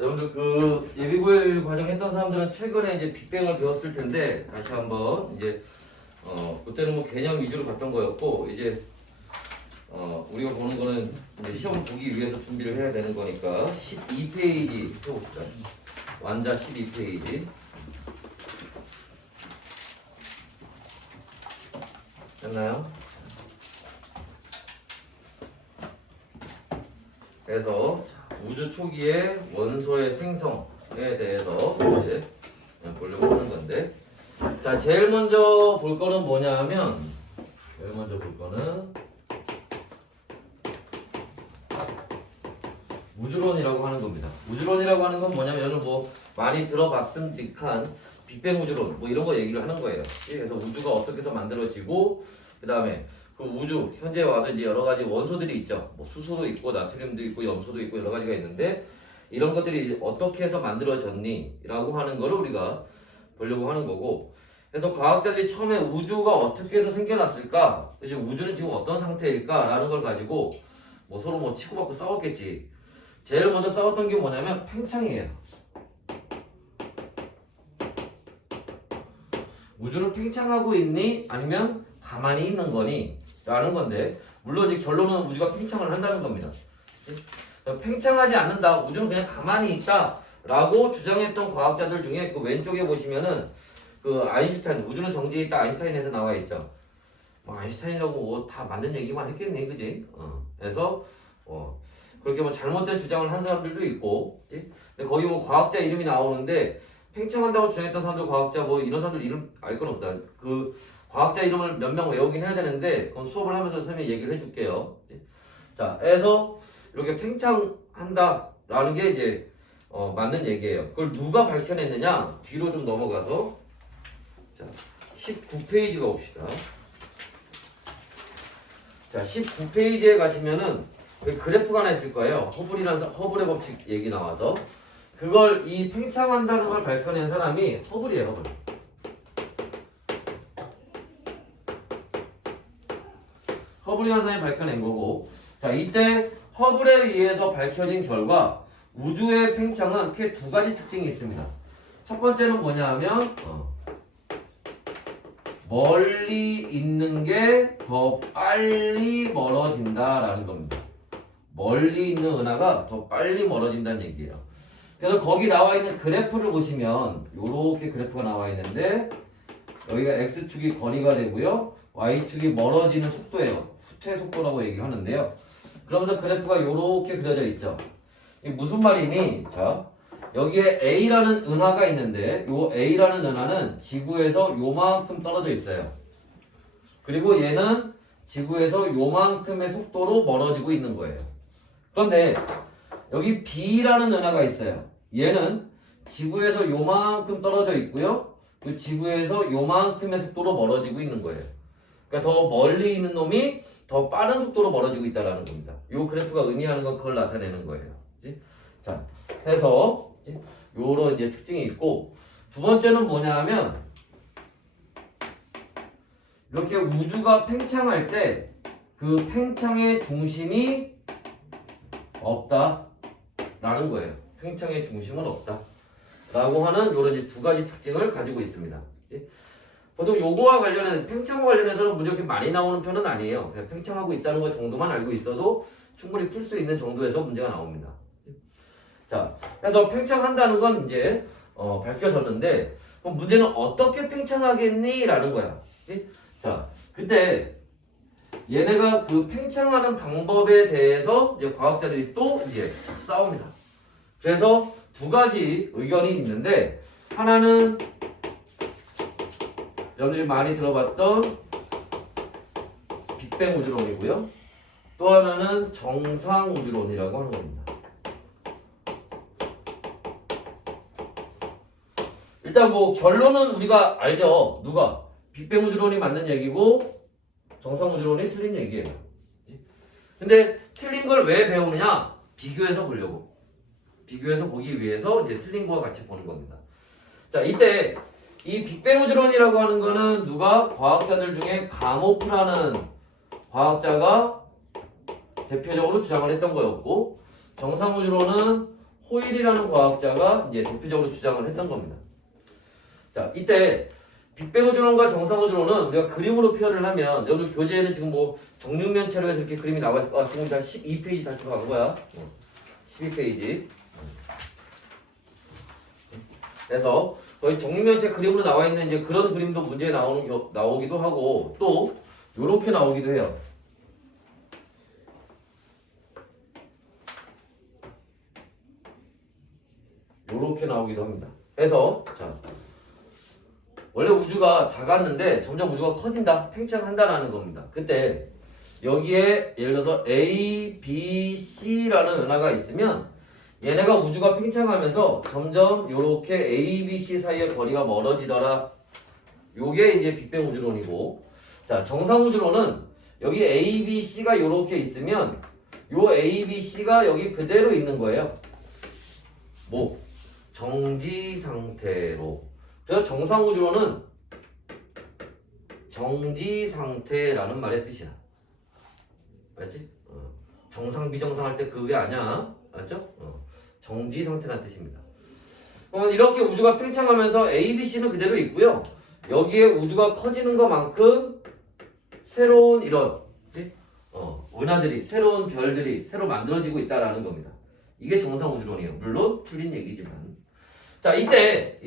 여러분들 그 예비고일 과정 했던 사람들은 최근에 이제 빅뱅을 배웠을 텐데 다시 한번 이제 그때는 뭐 개념 위주로 봤던 거였고 이제 우리가 보는 거는 이제 시험 보기 위해서 준비를 해야 되는 거니까 12페이지 펴봅시다. 완자 12페이지. 됐나요? 그래서 우주 초기의 원소의 생성에 대해서 이제 보려고 하는 건데, 자 제일 먼저 볼 거는 뭐냐면 제일 먼저 볼 거는 우주론이라고 하는 겁니다. 우주론이라고 하는 건 뭐냐면 여러분 뭐 많이 들어봤음직한 빅뱅 우주론 뭐 이런 거 얘기를 하는 거예요. 그래서 우주가 어떻게 해서 만들어지고 그 다음에 그 우주 현재 와서 이제 여러 가지 원소들이 있죠. 뭐 수소도 있고 나트륨도 있고 염소도 있고 여러 가지가 있는데 이런 것들이 어떻게 해서 만들어졌니라고 하는 거를 우리가 보려고 하는 거고. 그래서 과학자들이 처음에 우주가 어떻게 해서 생겨났을까, 이제 우주는 지금 어떤 상태일까라는 걸 가지고 뭐 서로 뭐 치고받고 싸웠겠지. 제일 먼저 싸웠던 게 뭐냐면 팽창이에요. 우주는 팽창하고 있니? 아니면 가만히 있는 거니? 라는 건데, 물론 이제 결론은 우주가 팽창을 한다는 겁니다. 팽창하지 않는다. 우주는 그냥 가만히 있다. 라고 주장했던 과학자들 중에 그 왼쪽에 보시면은 그 아인슈타인, 우주는 정지해 있다. 아인슈타인에서 나와 있죠. 뭐 아인슈타인이라고 뭐 다 맞는 얘기만 했겠니, 그지? 그래서 그렇게 뭐 잘못된 주장을 한 사람들도 있고, 그치? 근데 거기 뭐 과학자 이름이 나오는데 팽창한다고 주장했던 사람들, 과학자 뭐 이런 사람들 이름 알 건 없다. 그 과학자 이름을 몇 명 외우긴 해야 되는데 그건 수업을 하면서 선생님이 얘기를 해줄게요. 그치? 자, 그래서 이렇게 팽창한다라는 게 이제 맞는 얘기예요. 그걸 누가 밝혀냈느냐? 뒤로 좀 넘어가서 자 19페이지 가봅시다. 자 19페이지에 가시면은 그래프가 하나 있을 거예요. 허블의 법칙 얘기 나와서 그걸 이 팽창한다는 걸 밝혀낸 사람이 허블이에요. 허블. 허블이라는 사람이 밝혀낸 거고, 자 이때 허블에 의해서 밝혀진 결과 우주의 팽창은 크게 두 가지 특징이 있습니다. 첫 번째는 뭐냐 하면 멀리 있는 게 더 빨리 멀어진다라는 겁니다. 멀리 있는 은하가 더 빨리 멀어진다는 얘기예요. 그래서 거기 나와 있는 그래프를 보시면 요렇게 그래프가 나와 있는데 여기가 X축이 거리가 되고요, Y축이 멀어지는 속도예요. 후퇴 속도라고 얘기하는데요. 그러면서 그래프가 요렇게 그려져 있죠. 이게 무슨 말이니? 자, 여기에 A라는 은하가 있는데 요 A라는 은하는 지구에서 요만큼 떨어져 있어요. 그리고 얘는 지구에서 요만큼의 속도로 멀어지고 있는 거예요. 그런데 여기 B라는 은하가 있어요. 얘는 지구에서 요만큼 떨어져 있고요, 그 지구에서 요만큼의 속도로 멀어지고 있는 거예요. 그러니까 더 멀리 있는 놈이 더 빠른 속도로 멀어지고 있다는 겁니다. 요 그래프가 의미하는 건 그걸 나타내는 거예요. 그치? 자, 해서 요런 이제 특징이 있고, 두 번째는 뭐냐 하면 이렇게 우주가 팽창할 때 그 팽창의 중심이 없다라는 거예요. 팽창의 중심은 없다라고 하는 요런 이제 두 가지 특징을 가지고 있습니다. 그치? 보통 요거와 관련해서 팽창과 관련해서는 문제 그렇게 많이 나오는 편은 아니에요. 그냥 팽창하고 있다는 것 정도만 알고 있어도 충분히 풀 수 있는 정도에서 문제가 나옵니다. 자, 그래서 팽창한다는 건 이제 밝혀졌는데, 그럼 문제는 어떻게 팽창하겠니? 라는 거야. 그치? 자, 그때 얘네가 그 팽창하는 방법에 대해서 이제 과학자들이 또 이제 싸웁니다. 그래서 두 가지 의견이 있는데, 하나는 여러분들이 많이 들어봤던 빅뱅 우주론이고요, 또 하나는 정상 우주론이라고 하는 겁니다. 일단 뭐 결론은 우리가 알죠. 누가? 빅뱅 우주론이 맞는 얘기고 정상 우주론이 틀린 얘기예요. 근데 틀린 걸 왜 배우느냐? 비교해서 보려고. 비교해서 보기 위해서 이제 틀린 거와 같이 보는 겁니다. 자, 이때 이 빅뱅 우주론이라고 하는 거는 누가? 과학자들 중에 가모프라는 과학자가 대표적으로 주장을 했던 거였고, 정상 우주론은 호일이라는 과학자가 이제 대표적으로 주장을 했던 겁니다. 자, 이때 빅뱅 우주론과 정상 우주론은 우리가 그림으로 표현을 하면 여러분 교재에는 지금 뭐 정육면체로 해서 이렇게 그림이 나와 있어. 지금 다 12페이지 다 들어간 거야. 12페이지. 그래서 거의 정육면체 그림으로 나와 있는 이제 그런 그림도 문제에 나오기도 하고 또 요렇게 나오기도 해요. 요렇게 나오기도 합니다. 그래서 자, 원래 우주가 작았는데 점점 우주가 커진다, 팽창한다라는 겁니다. 그때 여기에 예를 들어서 A, B, C라는 은하가 있으면 얘네가 우주가 팽창하면서 점점 요렇게 A, B, C 사이의 거리가 멀어지더라. 요게 이제 빅뱅 우주론이고, 자, 정상 우주론은 여기 A, B, C가 요렇게 있으면 요 A, B, C가 여기 그대로 있는 거예요. 뭐 정지 상태로. 그래서 정상 우주론은 정지 상태라는 말의 뜻이야. 알지? 정상 비정상 할 때 그게 아니야. 알죠? 정지 상태라는 뜻입니다. 그러면 이렇게 우주가 팽창하면서 A, B, C는 그대로 있고요. 여기에 우주가 커지는 것만큼 새로운 이런 은하들이, 새로운 별들이 새로 만들어지고 있다라는 겁니다. 이게 정상 우주론이에요. 물론 틀린 얘기지만. 자, 이때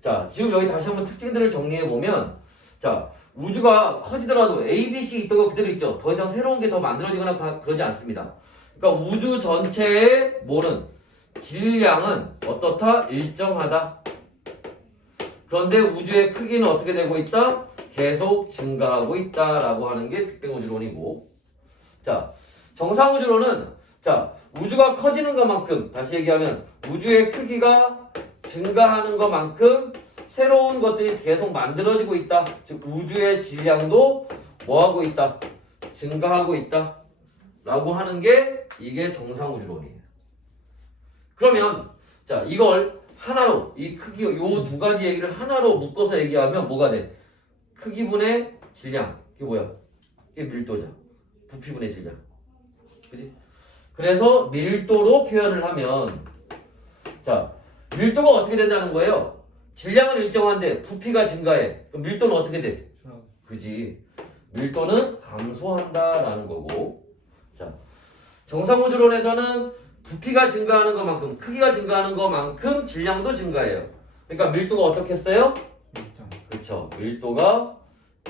자, 지금 여기 다시 한번 특징들을 정리해 보면, 자, 우주가 커지더라도 A, B, C 있던 거 그대로 있죠. 더 이상 새로운 게 더 만들어지거나 그러지 않습니다. 그러니까 우주 전체의 뭐는 질량은 어떻다? 일정하다. 그런데 우주의 크기는 어떻게 되고 있다? 계속 증가하고 있다라고 하는 게 빅뱅 우주론이고, 자, 정상 우주론은 자, 우주가 커지는 것만큼, 다시 얘기하면 우주의 크기가 증가하는 것만큼 새로운 것들이 계속 만들어지고 있다. 즉 우주의 질량도 뭐하고 있다? 증가하고 있다 라고 하는 게 이게 정상 우주론이에요. 그러면 자, 이걸 하나로, 이 크기, 요 두 가지 얘기를 하나로 묶어서 얘기하면 뭐가 돼? 크기분의 질량. 이게 뭐야? 이게 밀도죠. 부피분의 질량. 그지? 그래서 밀도로 표현을 하면, 자, 밀도가 어떻게 된다는 거예요? 질량은 일정한데 부피가 증가해. 그럼 밀도는 어떻게 돼? 그지? 밀도는 감소한다라는 거고. 자, 정상 우주론에서는 부피가 증가하는 것만큼, 크기가 증가하는 것만큼 질량도 증가해요. 그러니까 밀도가 어떻게 했어요? 그렇죠. 밀도가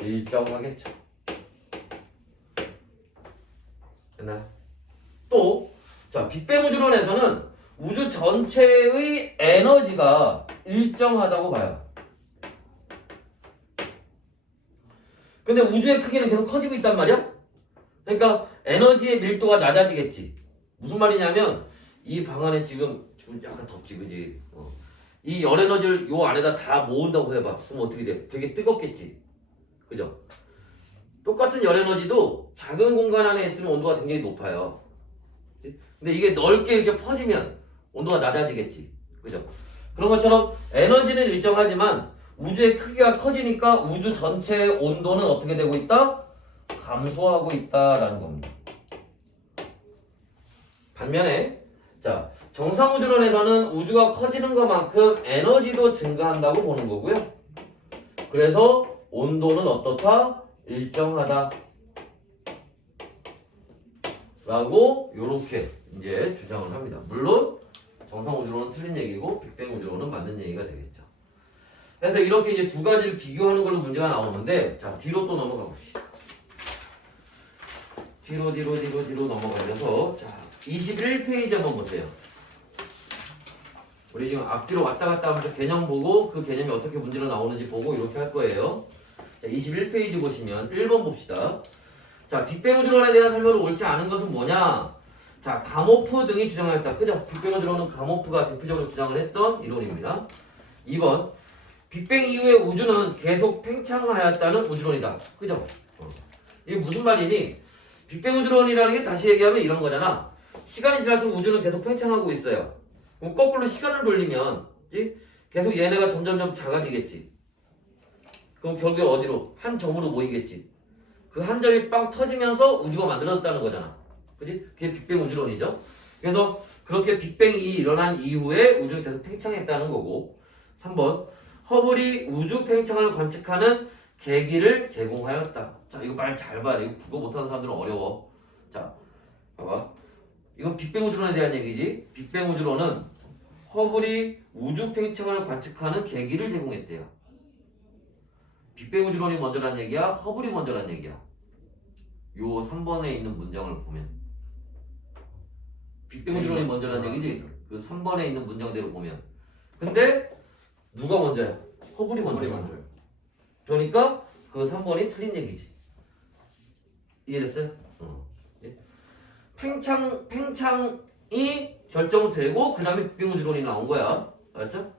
일정하겠죠. 됐나요? 또, 자, 빅뱅 우주론에서는 우주 전체의 에너지가 일정하다고 봐요. 근데 우주의 크기는 계속 커지고 있단 말이야? 그러니까 에너지의 밀도가 낮아지겠지. 무슨 말이냐면 이 방 안에 지금 좀 약간 덥지, 그지? 이 열 에너지를 요 안에다 다 모은다고 해봐. 그럼 어떻게 돼? 되게 뜨겁겠지. 그죠? 똑같은 열 에너지도 작은 공간 안에 있으면 온도가 굉장히 높아요. 근데 이게 넓게 이렇게 퍼지면 온도가 낮아지겠지. 그죠? 그런 것처럼 에너지는 일정하지만 우주의 크기가 커지니까 우주 전체의 온도는 어떻게 되고 있다? 감소하고 있다라는 겁니다. 반면에 자, 정상 우주론에서는 우주가 커지는 것만큼 에너지도 증가한다고 보는 거고요. 그래서 온도는 어떻다? 일정하다. 라고 요렇게 이제 주장을 합니다. 물론 정상 우주론은 틀린 얘기고 빅뱅 우주론은 맞는 얘기가 되겠죠. 그래서 이렇게 이제 두 가지를 비교하는 걸로 문제가 나오는데, 자, 뒤로 또 넘어가 봅시다. 뒤로 넘어가면서, 자, 21페이지 한번 보세요. 우리 지금 앞뒤로 왔다 갔다 하면서 개념 보고 그 개념이 어떻게 문제로 나오는지 보고 이렇게 할 거예요. 자, 21페이지 보시면 1번 봅시다. 자, 빅뱅 우주론에 대한 설명을 옳지 않은 것은 뭐냐? 자, 가모프 등이 주장하였다. 그죠? 빅뱅 우주론은 가모프가 대표적으로 주장을 했던 이론입니다. 2번, 빅뱅 이후의 우주는 계속 팽창하였다는 우주론이다. 그죠? 이게 무슨 말이니? 빅뱅 우주론이라는 게 다시 얘기하면 이런 거잖아. 시간이 지날수록 우주는 계속 팽창하고 있어요. 그럼 거꾸로 시간을 돌리면 계속 얘네가 점점점 작아지겠지. 그럼 결국에 어디로? 한 점으로 모이겠지. 그 한 점이 빵 터지면서 우주가 만들어졌다는 거잖아. 그지? 그게 빅뱅 우주론이죠. 그래서 그렇게 빅뱅이 일어난 이후에 우주는 계속 팽창했다는 거고. 3번 허블이 우주 팽창을 관측하는 계기를 제공하였다. 자, 이거 말 잘 봐야 돼. 이거 국어 못하는 사람들은 어려워. 자, 봐봐. 이건 빅뱅 우주론에 대한 얘기지. 빅뱅 우주론은 허블이 우주 팽창을 관측하는 계기를 제공했대요. 빅뱅 우주론이 먼저란 얘기야? 허블이 먼저란 얘기야? 요 3번에 있는 문장을 보면 빅뱅 우주론이 먼저란 얘기지? 그 3번에 있는 문장대로 보면. 근데 누가 먼저야? 허블이 먼저야. 그러니까 그 3번이 틀린 얘기지. 이해됐어요? 팽창이 결정되고 그 다음에 빅뱅 우주론이 나온 거야. 알았죠?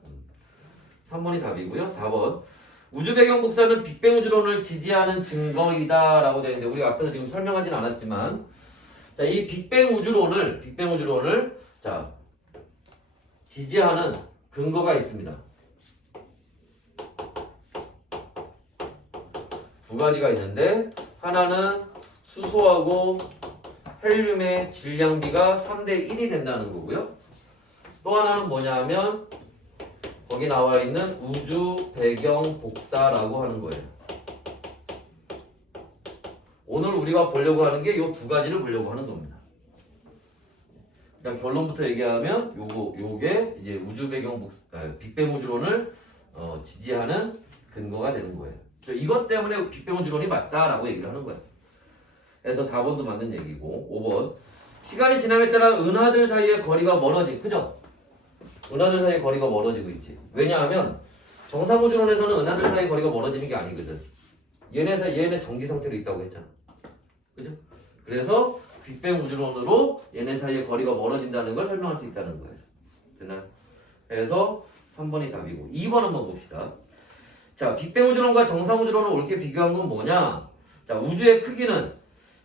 3번이 답이고요. 4번 우주 배경 복사는 빅뱅 우주론을 지지하는 증거이다 라고 되어 있는데 우리가 앞에서 지금 설명하진 않았지만 자, 이 빅뱅 우주론을 자, 지지하는 근거가 있습니다. 두 가지가 있는데 하나는 수소하고 헬륨의 질량비가 3대 1이 된다는 거고요. 또 하나는 뭐냐면 거기 나와 있는 우주 배경 복사라고 하는 거예요. 오늘 우리가 보려고 하는 게 이 두 가지를 보려고 하는 겁니다. 일단 결론부터 얘기하면 요게 이제 우주 배경 복사, 빅뱅 우주론을 지지하는 근거가 되는 거예요. 이것 때문에 빅뱅 우주론이 맞다라고 얘기를 하는 거예요. 그래서 4번도 맞는 얘기고 5번 시간이 지남에 따라 은하들 사이의 거리가 그죠? 은하들 사이의 거리가 멀어지고 있지. 왜냐하면 정상 우주론에서는 은하들 사이의 거리가 멀어지는 게 아니거든. 얘네 정지 상태로 있다고 했잖아. 그죠? 그래서 빅뱅 우주론으로 얘네 사이의 거리가 멀어진다는 걸 설명할 수 있다는 거예요. 됐나요? 그래서 3번이 답이고 2번 한번 봅시다. 자, 빅뱅 우주론과 정상 우주론을 옳게 비교한 건 뭐냐? 자, 우주의 크기는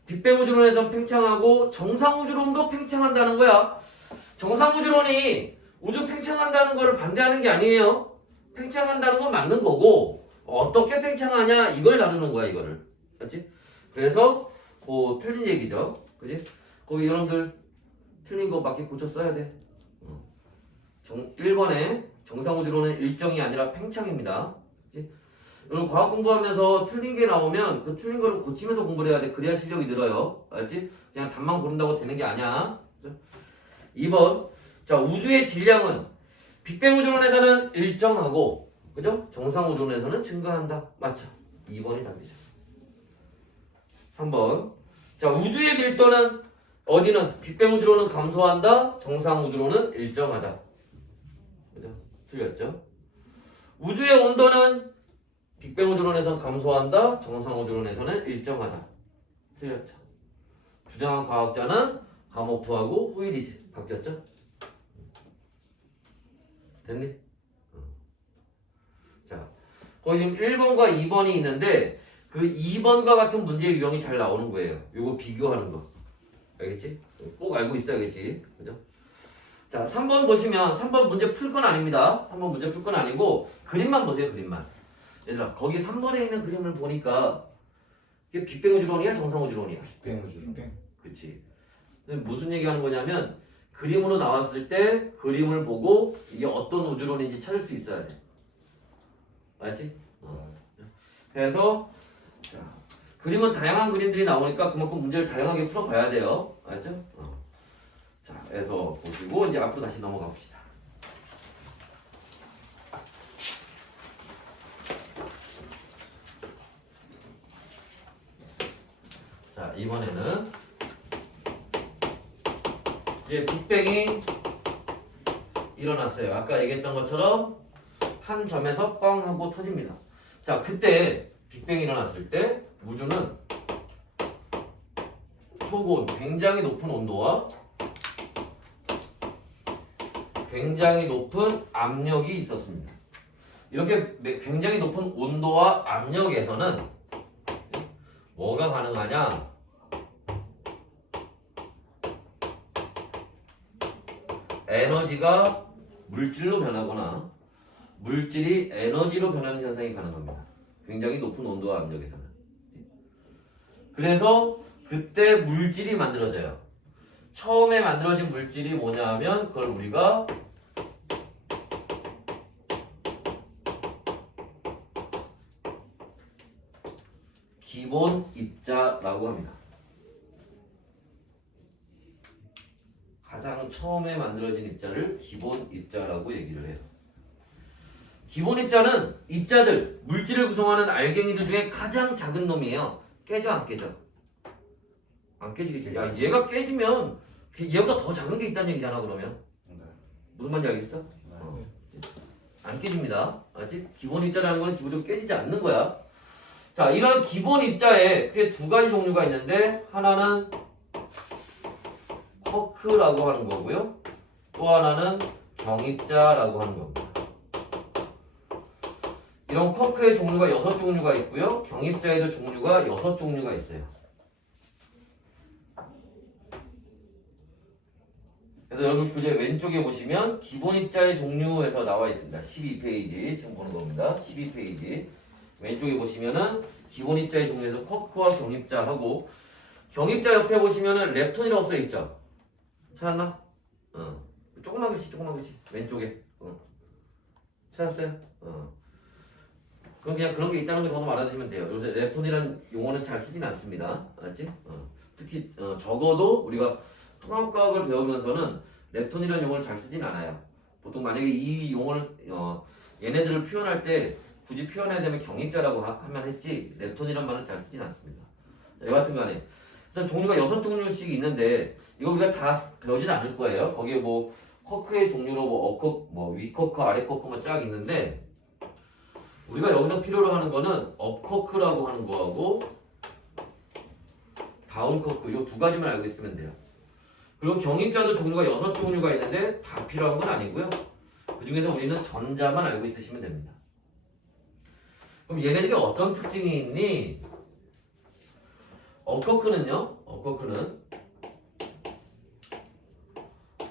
빅뱅 우주론에선 팽창하고 정상 우주론도 팽창한다는 거야. 정상 우주론이 우주 팽창한다는 거를 반대하는 게 아니에요. 팽창한다는 건 맞는 거고 어떻게 팽창하냐 이걸 다루는 거야 이거를. 맞지? 그래서 틀린 얘기죠. 그지? 거기 여러분들 틀린 거 맞게 고쳐 써야 돼. 1번에 정상 우주론은 일정이 아니라 팽창입니다. 그치? 여러분 과학 공부하면서 틀린 게 나오면 그 틀린 거를 고치면서 공부를 해야 돼. 그래야 실력이 늘어요. 알지? 그냥 답만 고른다고 되는 게 아니야. 그죠? 2번 자, 우주의 질량은 빅뱅 우주론에서는 일정하고 그죠? 정상 우주론에서는 증가한다. 맞죠? 2번이 답이죠. 3번 자, 우주의 밀도는 어디는 빅뱅 우주론은 감소한다. 정상 우주론은 일정하다. 그죠? 틀렸죠? 우주의 온도는 빅뱅 우주론에서는 감소한다. 정상 우주론에서는 일정하다. 틀렸죠? 주장한 과학자는 가모프하고 후일이지. 바뀌었죠? 됐니? 자, 거기 지금 1번과 2번이 있는데 그 2번과 같은 문제의 유형이 잘 나오는 거예요. 요거 비교하는 거. 알겠지? 꼭 알고 있어야겠지. 그죠? 자, 3번 보시면 3번 문제 풀 건 아닙니다. 3번 문제 풀 건 아니고 그림만 보세요. 그림만. 얘들아, 거기 3번에 있는 그림을 보니까 이게 빅뱅 우주론이야? 정상 우주론이야? 빅뱅 우주론. 그치. 무슨 얘기하는 거냐면 그림으로 나왔을 때 그림을 보고 이게 어떤 우주론인지 찾을 수 있어야 돼. 알지? 그래서 자, 그림은 다양한 그림들이 나오니까 그만큼 문제를 다양하게 풀어봐야 돼요. 알죠? 자, 그래서 보시고 이제 앞으로 다시 넘어가 봅시다. 자, 이번에는 이제 빅뱅이 일어났어요. 아까 얘기했던 것처럼 한 점에서 뻥 하고 터집니다. 자, 그때 빅뱅이 일어났을 때 우주는 초고온, 굉장히 높은 온도와 굉장히 높은 압력이 있었습니다. 이렇게 굉장히 높은 온도와 압력에서는 뭐가 가능하냐? 에너지가 물질로 변하거나 물질이 에너지로 변하는 현상이 가능합니다. 굉장히 높은 온도와 압력에서는. 그래서 그때 물질이 만들어져요. 처음에 만들어진 물질이 뭐냐 하면 그걸 우리가 기본 입자라고 합니다. 가장 처음에 만들어진 입자를 기본 입자라고 얘기를 해요. 기본 입자는 입자들, 물질을 구성하는 알갱이들 중에 가장 작은 놈이에요. 깨져 안 깨져? 안 깨지겠지. 야, 얘가 깨지면 얘보다 더 작은 게 있다는 얘기잖아. 그러면 무슨 말인지 알겠어? 안 깨집니다. 알지? 기본 입자라는 건 우리가 깨지지 않는 거야. 자, 이런 기본 입자에 크게 두 가지 종류가 있는데 하나는 쿼크라고 하는 거고요. 또 하나는 경입자라고 하는 겁니다. 이런 쿼크의 종류가 6종류가 있고요. 경입자에도 종류가 6종류가 있어요. 그래서 여러분 교재 왼쪽에 보시면 기본 입자의 종류에서 나와 있습니다. 12페이지 지금 보는 겁니다. 12페이지 왼쪽에 보시면은 기본 입자의 종류에서 쿼크와 경입자하고 경입자 옆에 보시면은 렙톤이라고 써 있죠. 찾았나? 조그만 글씨 왼쪽에 찾았어요? 그럼 그냥 그런 게 있다는 거 정도 알아두시면 돼요. 요새 렙톤이라는 용어는 잘 쓰진 않습니다. 알았지? 특히 적어도 우리가 통합과학을 배우면서는 렙톤이라는 용어를 잘 쓰진 않아요. 보통 만약에 이 용어를 얘네들을 표현할 때 굳이 표현해야 되면 경입자라고 하면 했지 렙톤이라는 말은 잘 쓰진 않습니다. 자, 여하튼간에 그래서 종류가 6종류씩 있는데 이거 우리가 다 배우진 않을 거예요. 거기에 뭐 쿼크의 종류로 뭐 업쿼크, 뭐 위쿼크, 아래쿼크 뭐 쫙 있는데 우리가 여기서 필요로 하는 거는 업쿼크라고 하는 거하고 다운쿼크 이 두 가지만 알고 있으면 돼요. 그리고 경입자도 종류가 6종류가 있는데 다 필요한 건 아니고요. 그 중에서 우리는 전자만 알고 있으시면 됩니다. 그럼 얘네들이 어떤 특징이 있니? 업쿼크는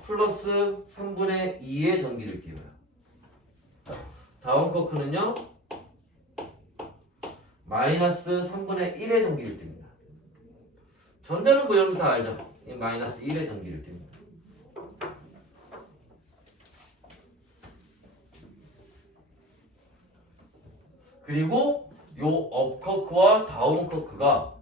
플러스 3분의 2의 전기를 띄워요. 다운쿼크는요 마이너스 3분의 1의 전기를 띱니다. 전자는 뭐 여러분 다 알죠? 마이너스 1의 전기를 띱니다. 그리고 요 업쿼크와 다운쿼크가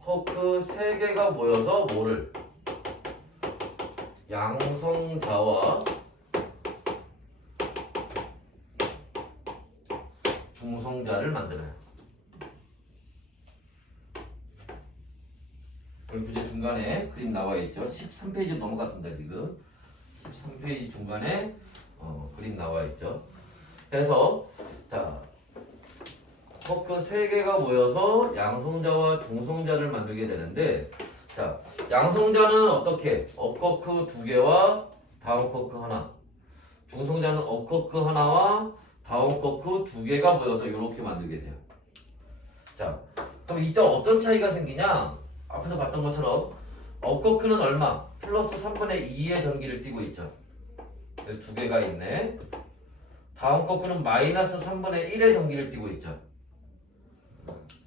쿼크 3개가 모여서 뭐를? 양성자와 중성자를 만들어요. 여기 교재 중간에 그림 나와 있죠. 13페이지 넘어갔습니다. 지금 13페이지 중간에 그림 나와 있죠. 그래서 자 쿼크 3개가 모여서 양성자와 중성자를 만들게 되는데 자 양성자는 어떻게? 업쿼크 2개와 다운쿼크 하나, 중성자는 업쿼크 하나와 다운쿼크 2개가 모여서 이렇게 만들게 돼요. 자 그럼 이때 어떤 차이가 생기냐? 앞에서 봤던 것처럼 업쿼크는 얼마? 플러스 3분의 2의 전기를 띠고 있죠. 여기 2개가 있네. 다운쿼크는 마이너스 3분의 1의 전기를 띠고 있죠.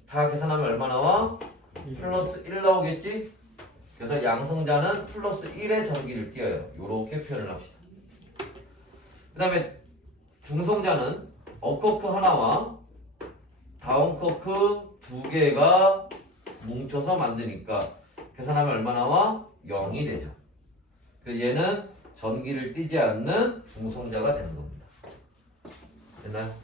다 계산하면 얼마 나와? 플러스 1 나오겠지? 그래서 양성자는 플러스 1의 전기를 띄어요. 이렇게 표현을 합시다. 그 다음에 중성자는 업쿼크 하나와 다운쿼크 2개가 뭉쳐서 만드니까 계산하면 얼마 나와? 0이 되죠. 그래서 얘는 전기를 띠지 않는 중성자가 되는 겁니다. 됐나요?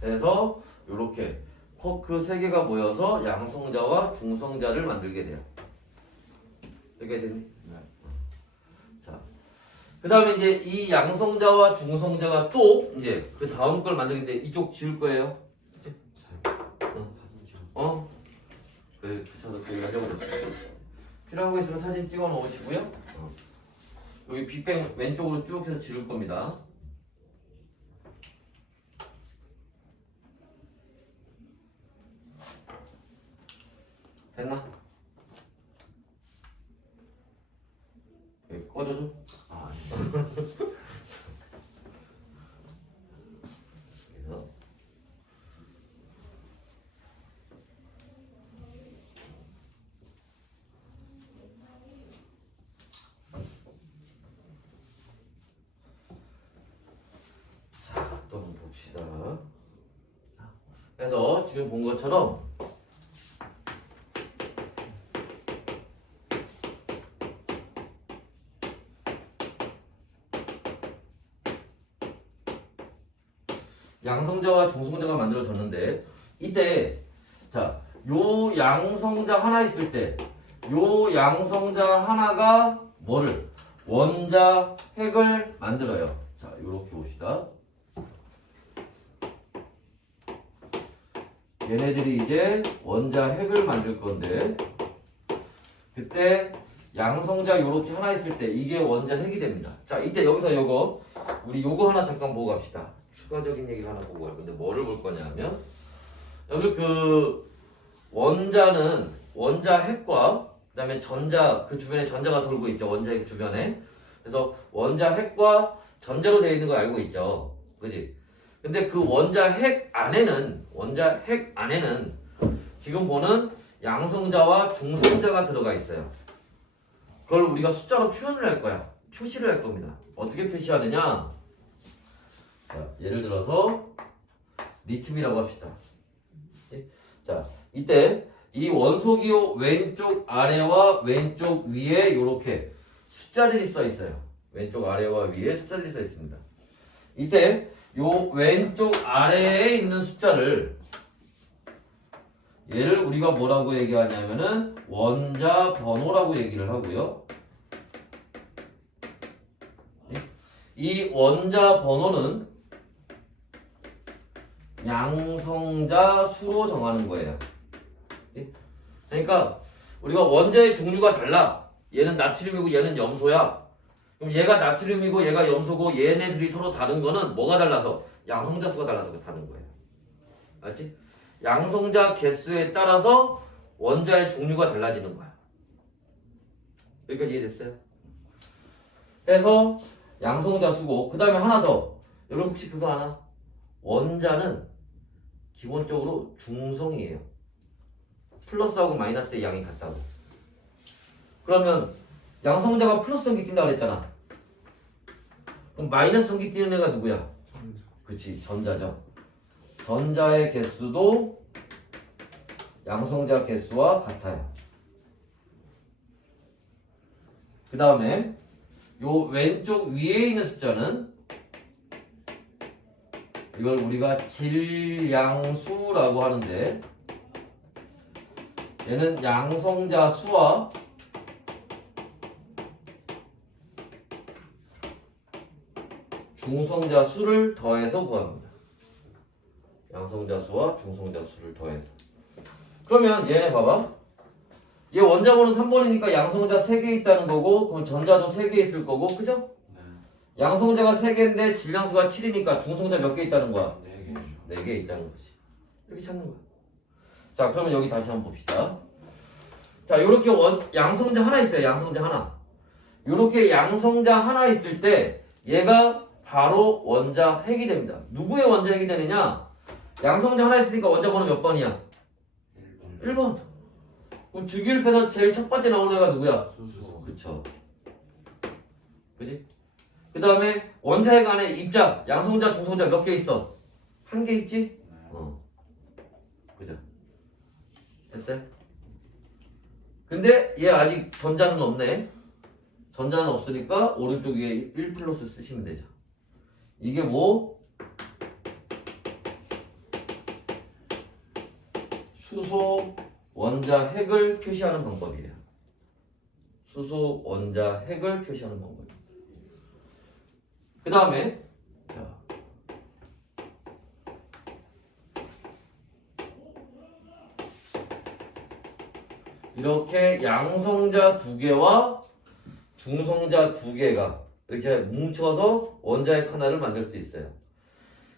그래서 이렇게 쿼크 3개가 모여서 양성자와 중성자를 만들게 돼요. 이렇게 됐니? 네. 자, 그 다음에 이제 이 양성자와 중성자가 또 이제 그 다음 걸 만들는데 이쪽 지울 거예요. 그래, 저도 그 가져오고 필요한 거 있으면 사진 찍어 놓으시고요. 여기 빗뱅 왼쪽으로 쭉 해서 지울 겁니다. 됐나? 여기 꺼져줘? 그래서 그래서 지금 본 것처럼 양성자와 중성자가 만들어졌는데 이때 자, 요 양성자 하나 있을 때 요 양성자 하나가 뭐를? 원자 핵을 만들어요. 자, 요렇게 봅시다. 얘네들이 이제 원자 핵을 만들 건데 그때 양성자 요렇게 하나 있을 때 이게 원자 핵이 됩니다. 자, 이때 여기서 요거 우리 요거 하나 잠깐 보고 갑시다. 추가적인 얘기를 하나 보고 갈 건데 뭐를 볼 거냐면 여기 그 원자는 원자 핵과 그다음에 전자 그 주변에 전자가 돌고 있죠. 원자 핵 주변에. 그래서 원자 핵과 전자로 되어 있는 거 알고 있죠. 그지? 근데 그 원자 핵 안에는 지금 보는 양성자와 중성자가 들어가 있어요. 그걸 우리가 숫자로 표현을 할 거야. 표시를 할 겁니다. 어떻게 표시하느냐? 자, 예를 들어서 리튬이라고 합시다. 자, 이때 이 원소기호 왼쪽 아래와 왼쪽 위에 이렇게 숫자들이 써 있어요. 왼쪽 아래와 위에 숫자들이 써 있습니다. 이때 요 왼쪽 아래에 있는 숫자를 얘를 우리가 뭐라고 얘기하냐면은 원자 번호라고 얘기를 하고요. 이 원자 번호는 양성자 수로 정하는 거예요. 그러니까 우리가 원자의 종류가 달라. 얘는 나트륨이고 얘는 염소야. 그럼 얘가 나트륨이고 얘가 염소고 얘네들이 서로 다른 거는 뭐가 달라서? 양성자 수가 달라서 다른 거예요. 알지? 양성자 개수에 따라서 원자의 종류가 달라지는 거야. 여기까지 이해됐어요? 그래서 양성자 수고 그 다음에 하나 더. 여러분 혹시 그거 아나? 원자는 기본적으로 중성이에요. 플러스하고 마이너스의 양이 같다고. 그러면 양성자가 플러스 전기 띈다 그랬잖아. 그럼 마이너스 전기 띄는 애가 누구야? 그치, 전자죠. 전자의 개수도 양성자 개수와 같아요. 그 다음에 요 왼쪽 위에 있는 숫자는 이걸 우리가 질양수라고 하는데 얘는 양성자 수와 중성자 수를 더해서 구합니다. 양성자 수와 중성자 수를 더해서. 그러면 얘네 봐봐. 얘 원자번호 3번이니까 양성자 3개 있다는 거고 그럼 전자도 3개 있을 거고 그죠? 네. 양성자가 3개인데 질량수가 7이니까 중성자 몇 개 있다는 거야? 4개. 4개 있다는 거지. 이렇게 찾는 거야. 자, 그러면 여기 다시 한번 봅시다. 자, 요렇게 양성자 하나 있어요. 양성자 하나. 요렇게 양성자 하나 있을 때 얘가 바로 원자 핵이 됩니다. 누구의 원자 핵이 되느냐? 양성자 하나 있으니까 원자 번호 몇 번이야? 1번. 그럼 주기율표에서 제일 첫 번째 나오는 애가 누구야? 수소. 그쵸. 그지? 그 다음에 원자 핵 안에 입자, 양성자, 중성자 몇 개 있어? 1개 있지? 그죠? 됐어요? 근데 얘 아직 전자는 없네. 전자는 없으니까 오른쪽 위에 1 플러스 쓰시면 되죠. 이게 뭐? 수소 원자 핵을 표시하는 방법이에요. 수소 원자 핵을 표시하는 방법입니다. 그 다음에 자, 이렇게 양성자 2개와 중성자 2개가 이렇게 뭉쳐서 원자핵 하나를 만들 수 있어요.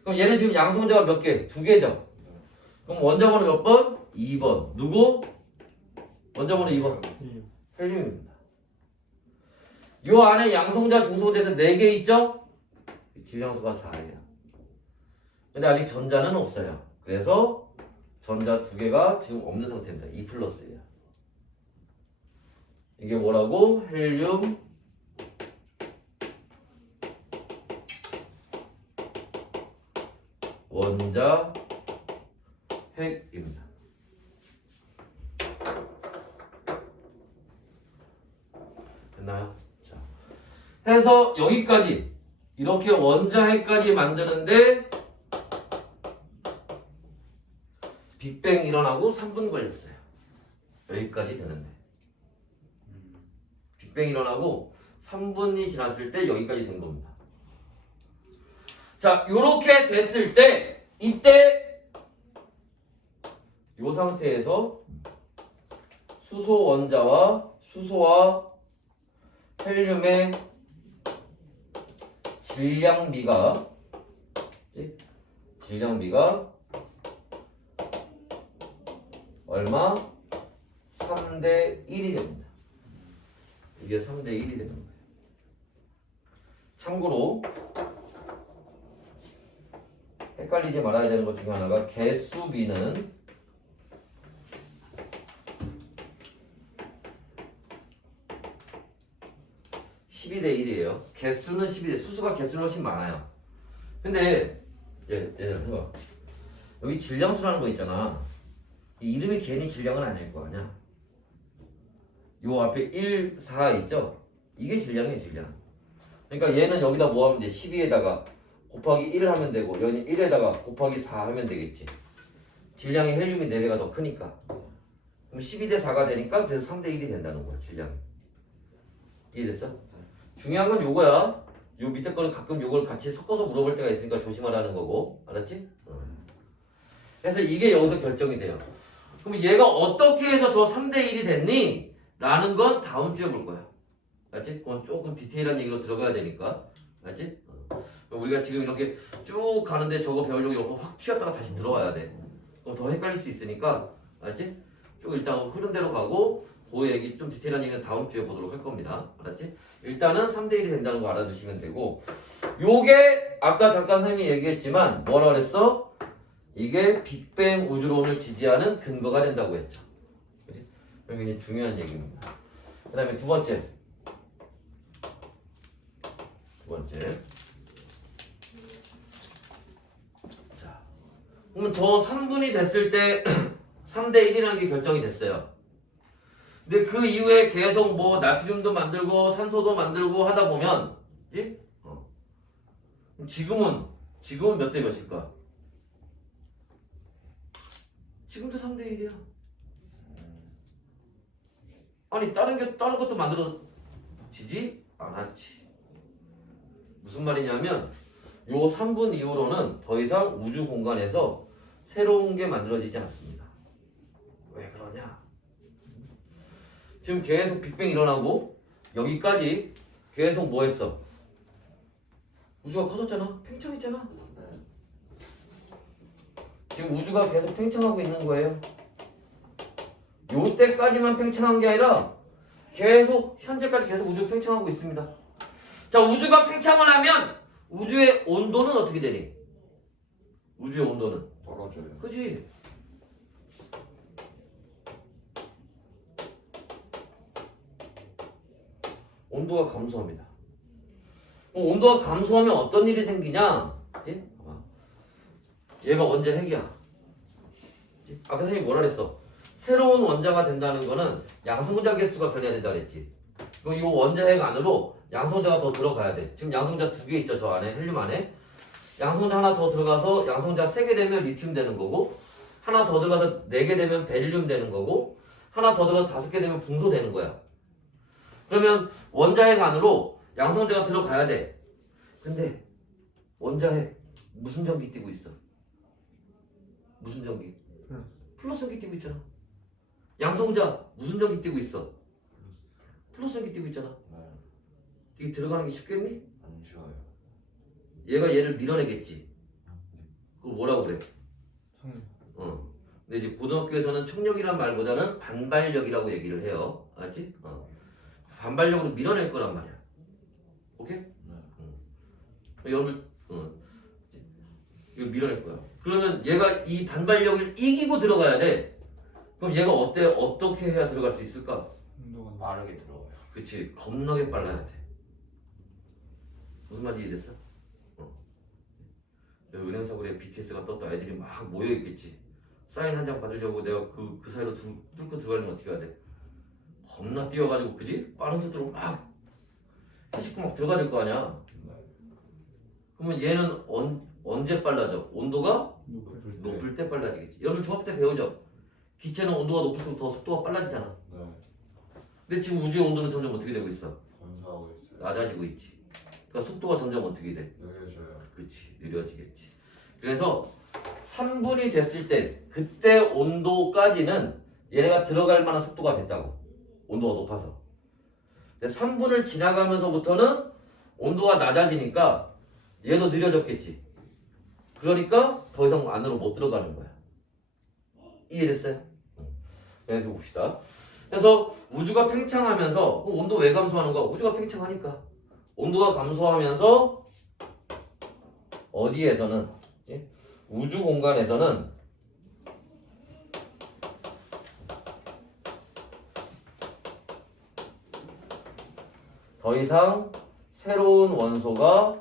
그럼 얘는 지금 양성자가 몇 개? 2개죠. 그럼 원자번호 몇 번? 2번. 누구? 원자번호 2번. 헬륨입니다. 요 안에 양성자, 중성자에서 4개 있죠? 질량수가 4예요. 근데 아직 전자는 없어요. 그래서 전자 2개가 지금 없는 상태입니다. 2 플러스예요. 이게 뭐라고? 헬륨 원자 핵입니다. 됐나요? 자, 해서 여기까지 이렇게 원자핵까지 만드는데 빅뱅 일어나고 3분 걸렸어요. 여기까지 되는데 빅뱅 일어나고 3분이 지났을 때 여기까지 된 겁니다. 자, 요렇게 됐을 때 이때 요 상태에서 수소 원자와 수소와 헬륨의 질량비가 얼마? 3대 1이 됩니다. 이게 3대 1이 되는 거예요. 참고로 헷갈리지 말아야 되는 것 중에 하나가 개수비는 (12대 1이에요) 개수는 12대, 수수가 개수는 훨씬 많아요. 근데 해봐. 여기 질량수라는 거 있잖아. 이 이름이 괜히 질량은 아닐 거 아니야. 요 앞에 1, 4 있죠? 이게 질량이에요, 질량. 그러니까 얘는 여기다 뭐 하면 돼? 12에다가 곱하기 1 하면 되고, 얘는 1에다가 곱하기 4 하면 되겠지. 질량이 헬륨이 4배가 더 크니까. 그럼 12대 4가 되니까 그래서 3대 1이 된다는 거야, 질량이. 이해됐어? 중요한 건 요거야. 요 밑에 거는 가끔 요걸 같이 섞어서 물어볼 때가 있으니까 조심하라는 거고. 알았지? 그래서 이게 여기서 결정이 돼요. 그럼 얘가 어떻게 해서 저 3대 1이 됐니? 라는 건 다음 주에 볼 거야. 알았지? 그건 조금 디테일한 얘기로 들어가야 되니까. 알았지? 우리가 지금 이렇게 쭉 가는데 저거 배우려고 이렇게 확 튀었다가 다시 들어와야 돼. 그럼 더 헷갈릴 수 있으니까. 알았지? 쭉 일단 흐름대로 가고 그 얘기 좀 디테일한 얘기는 다음 주에 보도록 할 겁니다. 알았지? 일단은 3대 1이 된다는 거 알아두시면 되고, 요게 아까 잠깐 선생님이 얘기했지만 뭐라 그랬어? 이게 빅뱅 우주론을 지지하는 근거가 된다고 했죠. 그치? 굉장히 중요한 얘기입니다. 그 다음에 두 번째. 자, 그러면 저 3분이 됐을 때 3대 1이라는 게 결정이 됐어요. 근데 그 이후에 계속 뭐 나트륨도 만들고 산소도 만들고 하다 보면, 그치? 지금은 몇 대 몇일까? 지금도 3대 1이야. 아니 다른 것도 만들어지지 않았지. 무슨 말이냐면 요 3분 이후로는 더 이상 우주 공간에서 새로운 게 만들어지지 않습니다. 왜 그러냐? 지금 계속 빅뱅 일어나고 여기까지 계속 뭐 했어? 우주가 커졌잖아. 팽창했잖아. 지금 우주가 계속 팽창하고 있는 거예요. 요때까지만 팽창한 게 아니라 계속 현재까지 계속 우주가 팽창하고 있습니다. 자, 우주가 팽창을 하면 우주의 온도는 어떻게 되니? 우주의 온도는 떨어져요. 그지? 온도가 감소합니다. 온도가 감소하면 어떤 일이 생기냐? 그치? 얘가 원자 핵이야. 그치? 아까 선생님이 뭐라 그랬어? 새로운 원자가 된다는 거는 양성자 개수가 변해야 된다 그랬지. 그럼 이 원자 핵 안으로 양성자가 더 들어가야 돼. 지금 양성자 2개 있죠, 저 안에, 헬륨 안에. 양성자 하나 더 들어가서 양성자 3개 되면 리튬 되는 거고, 하나 더 들어가서 4개 되면 베릴륨 되는 거고, 하나 더 들어가서 5개 되면 붕소 되는 거야. 그러면 원자핵 안으로 양성자가 들어가야 돼. 근데 원자핵 무슨 전기 띄고 있어? 무슨 전기? 플러스 전기 띄고 있잖아. 양성자 무슨 전기 띄고 있어? 플러스 전기 띄고 있잖아. 이게 들어가는 게 쉽겠니? 안 쉬워요. 얘가 얘를 밀어내겠지. 그걸 뭐라고 그래? 청력. 근데 이제 고등학교에서는 청력이란 말보다는 반발력이라고 얘기를 해요. 알았지? 반발력으로 밀어낼 거란 말이야. 오케이? 여러분, 이거 밀어낼 거야. 그러면 얘가 이 반발력을 이기고 들어가야 돼. 그럼 얘가 어떻게 해야 들어갈 수 있을까? 운동은 빠르게 들어가요. 그치, 겁나게 빨라야 돼. 무슨 말인지 이해됐어? 은행사거리에 BTS가 떴다. 애들이 막 모여있겠지. 사인 한 장 받으려고 내가 그 사이로 뚫고 들어가려면 어떻게 해야 돼? 겁나 뛰어가지고 그지? 빠른 속도로 막 해집고 막 들어가야 될 거 아니야. 그러면 얘는 언제 빨라져? 온도가 높을 때 빨라지겠지. 여러분 중학교 때 배우죠? 기체는 온도가 높을수록 더 속도가 빨라지잖아. 네. 근데 지금 우주의 온도는 점점 어떻게 되고 있어? 감사하고 있어요. 낮아지고 있지. 그러니까 속도가 점점 어떻게 돼? 느려져요. 그렇지, 느려지겠지. 그래서 3분이 됐을 때 그때 온도까지는 얘네가 들어갈 만한 속도가 됐다고. 온도가 높아서. 근데 3분을 지나가면서부터는 온도가 낮아지니까 얘도 느려졌겠지. 그러니까 더 이상 안으로 못 들어가는 거야. 이해됐어요? 이렇게 봅시다. 그래서 우주가 팽창하면서 온도 왜 감소하는 거야? 우주가 팽창하니까. 온도가 감소하면서 어디에서는 우주 공간에서는 더 이상 새로운 원소가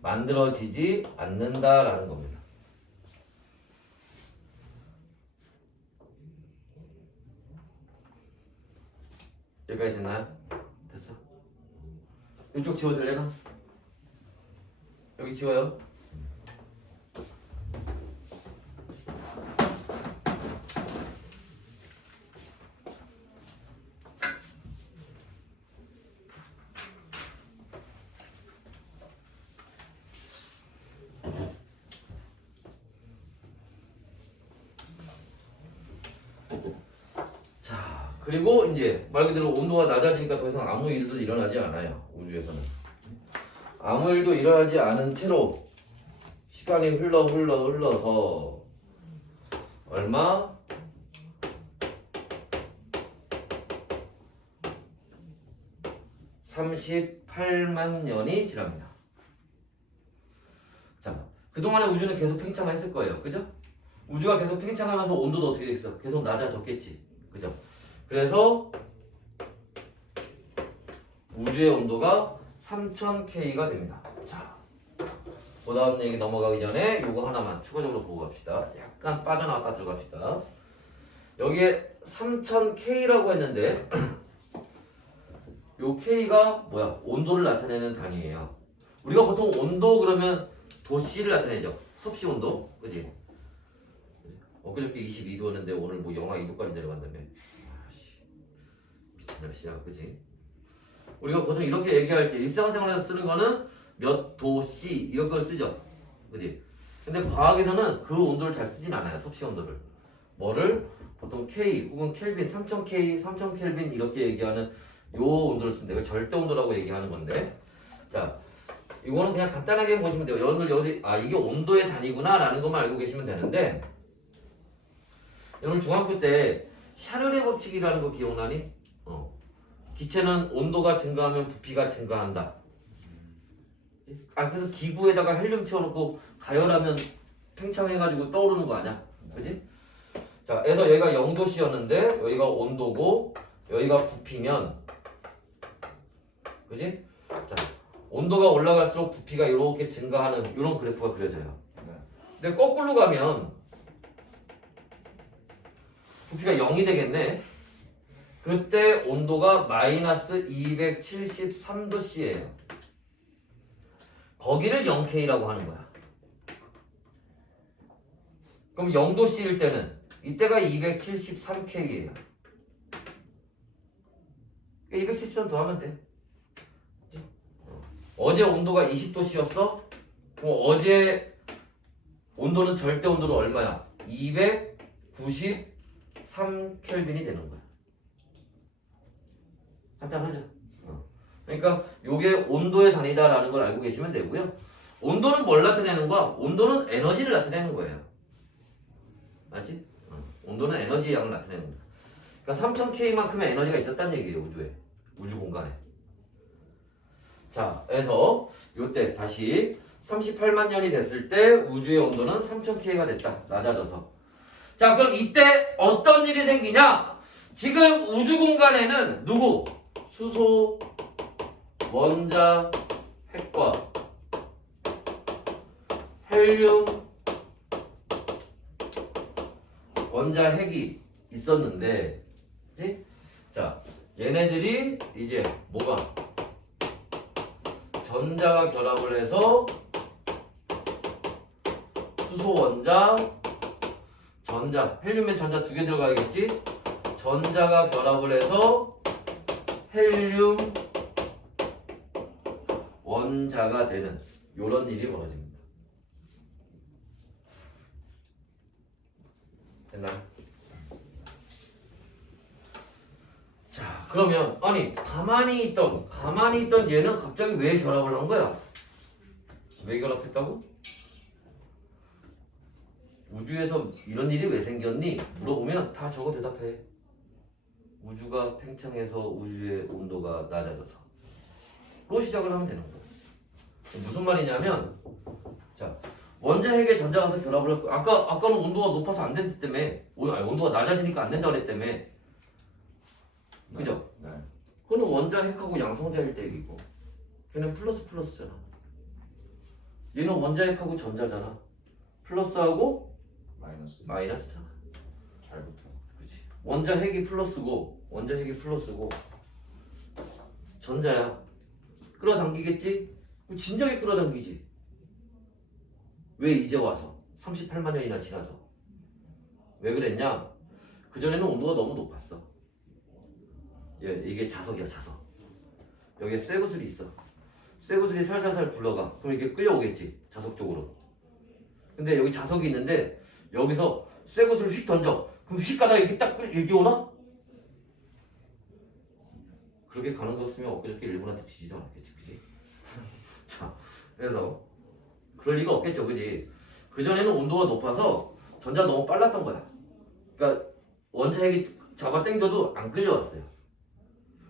만들어지지 않는다라는 겁니다. 여기까지 됐나요? 됐어? 이쪽 지워도 되려나? 여기 지워요? 자, 그리고 이제 말 그대로 온도가 낮아지니까 더 이상 아무 일도 일어나지 않아요. 우주에서는 아무 일도 일어나지 않은 채로 시간이 흘러서 얼마? 38만 년이 지납니다. 자, 그동안에 우주는 계속 팽창했을 거예요. 그죠? 우주가 계속 팽창하면서 온도도 어떻게 됐어? 계속 낮아졌겠지. 그죠? 그래서 우주의 온도가 3000K가 됩니다. 자, 그 다음 얘기 넘어가기 전에 요거 하나만 추가적으로 보고 갑시다. 약간 빠져나왔다 들어갑시다. 여기에 3000K라고 했는데 요 K가 뭐야? 온도를 나타내는 단위예요. 우리가 보통 온도 그러면 도씨를 나타내죠. 섭씨 온도. 그지? 엊그저께 22도였는데 오늘 뭐 영하 2도까지 내려간다며. 미친 날씨야. 그지? 우리가 보통 이렇게 얘기할 때 일상생활에서 쓰는 거는 몇 도씨 이런 걸 쓰죠. 그지? 근데 과학에서는 그 온도를 잘 쓰진 않아요. 섭씨 온도를. 뭐를? 보통 K 혹은 켈빈, 3000K, 3000켈빈 이렇게 얘기하는 요 온도를 쓴다. 이걸 절대 온도라고 얘기하는 건데. 자, 이거는 그냥 간단하게 보시면 돼요. 여러분들 여기 이게 온도의 단위구나 라는 것만 알고 계시면 되는데, 여러분 중학교 때 샤르레 법칙이라는 거 기억나니? 기체는 온도가 증가하면 부피가 증가한다. 그래서 기구에다가 헬륨 채워놓고 가열하면 팽창해가지고 떠오르는 거 아니야? 그지? 자, 그래서 여기가 0도씨였는데 여기가 온도고 여기가 부피면, 그지? 자, 온도가 올라갈수록 부피가 이렇게 증가하는 이런 그래프가 그려져요. 근데 거꾸로 가면 부피가 0이 되겠네. 그때 온도가 마이너스 273도씨예요. 거기를 0K라고 하는 거야. 그럼 0도씨일 때는 이때가 273K예요. 273 더하면 돼. 어제 온도가 20도씨였어? 그럼 어제 온도는 절대 온도로 얼마야? 293켈빈이 되는 거야. 간단하죠? 그러니까 이게 온도의 단위다라는 걸 알고 계시면 되고요. 온도는 뭘 나타내는 거야? 온도는 에너지를 나타내는 거예요. 맞지? 온도는 에너지의 양을 나타내는 거야. 그러니까 3000K만큼의 에너지가 있었다는 얘기예요. 우주에. 우주 공간에. 자, 그래서 요때 다시 38만 년이 됐을 때 우주의 온도는 3000K가 됐다. 낮아져서. 자, 그럼 이때 어떤 일이 생기냐? 지금 우주 공간에는 누구? 수소, 원자, 핵과 헬륨, 원자 핵이 있었는데, 그치? 자, 얘네들이 이제 뭐가 전자가 결합을 해서 수소 원자, 전자, 헬륨에 전자 두 개 들어가야겠지? 전자가 결합을 해서 헬륨 원자가 되는 요런 일이 벌어집니다. 됐나요? 자, 그러면 아니 가만히 있던 얘는 갑자기 왜 결합을 한 거야? 왜 결합했다고? 우주에서 이런 일이 왜 생겼니? 물어보면 다 저거 대답해. 우주가 팽창해서 우주의 온도가 낮아져서. 로 시작을 하면 되는 거야. 무슨 말이냐면, 자, 원자 핵에 전자 가서 결합을 했고, 아까는 온도가 높아서 안 됐기 때문에, 아니, 온도가 낮아지니까 안 된다고 그랬다며. 그죠? 네. 그거는 원자 핵하고 양성자일 때 얘기고, 걔는 플러스잖아. 얘는 원자 핵하고 전자잖아. 플러스하고 마이너스잖아. 잘 붙어. 그렇지. 원자 핵이 플러스고 전자야. 끌어당기겠지? 그럼 진작에 끌어당기지. 왜 이제 와서 38만 년이나 지나서 왜 그랬냐? 그전에는 온도가 너무 높았어. 이게 자석이야, 자석. 여기에 쇠구슬이 있어. 쇠구슬이 살살살 굴러가. 그럼 이게 끌려오겠지, 자석 쪽으로. 근데 여기 자석이 있는데 여기서 쇠구슬을 휙 던져. 그럼 휙 가다가 이렇게 딱 이렇게 오나? 그렇게 가는 거 쓰면 엊그저께 일본한테 지지도 않았겠지, 그지? 자, 그래서 그럴 리가 없겠죠, 그지? 그전에는 온도가 높아서 전자 너무 빨랐던 거야. 그러니까 원자핵이 잡아 당겨도 안 끌려왔어요.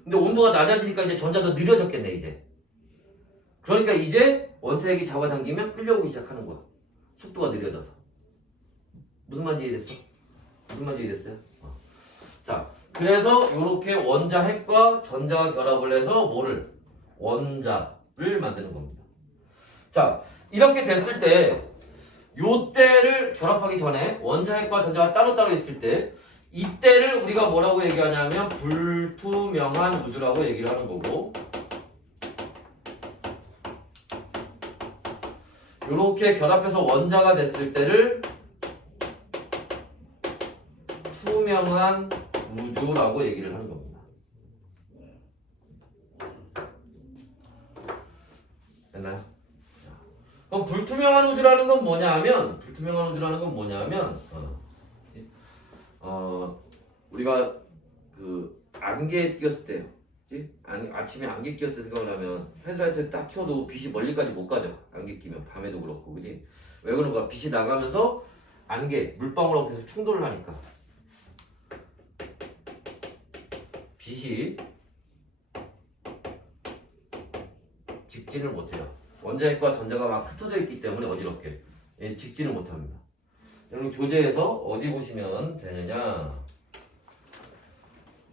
근데 온도가 낮아지니까 이제 전자도 느려졌겠네, 이제. 그러니까 이제 원자핵이 잡아당기면 끌려오기 시작하는 거야. 속도가 느려져서. 무슨 말인지 이해됐어요? 자, 그래서 이렇게 원자핵과 전자가 결합을 해서 뭐를? 원자를 만드는 겁니다. 자, 이렇게 됐을 때 요때를 결합하기 전에 원자핵과 전자가 따로따로 있을 때 이때를 우리가 뭐라고 얘기하냐면 불투명한 우주라고 얘기를 하는 거고, 요렇게 결합해서 원자가 됐을 때를 투명한 우주라고 얘기를 하는 겁니다. 됐나요? 그럼 불투명한 우주라는 건 뭐냐면 우리가 그 안개에 끼었을 때요. 그치? 아침에 안개 끼었을 때 생각을 하면 헤드라이트를 딱 켜도 빛이 멀리까지 못 가죠. 안개 끼면 밤에도 그렇고, 그지? 왜 그런가? 빛이 나가면서 안개, 물방울하고 계속 충돌을 하니까 빛이 직진을 못해요. 원자핵과 전자가 막 흩어져 있기 때문에 어지럽게 직진을 못합니다. 여러분 교재에서 어디 보시면 되느냐?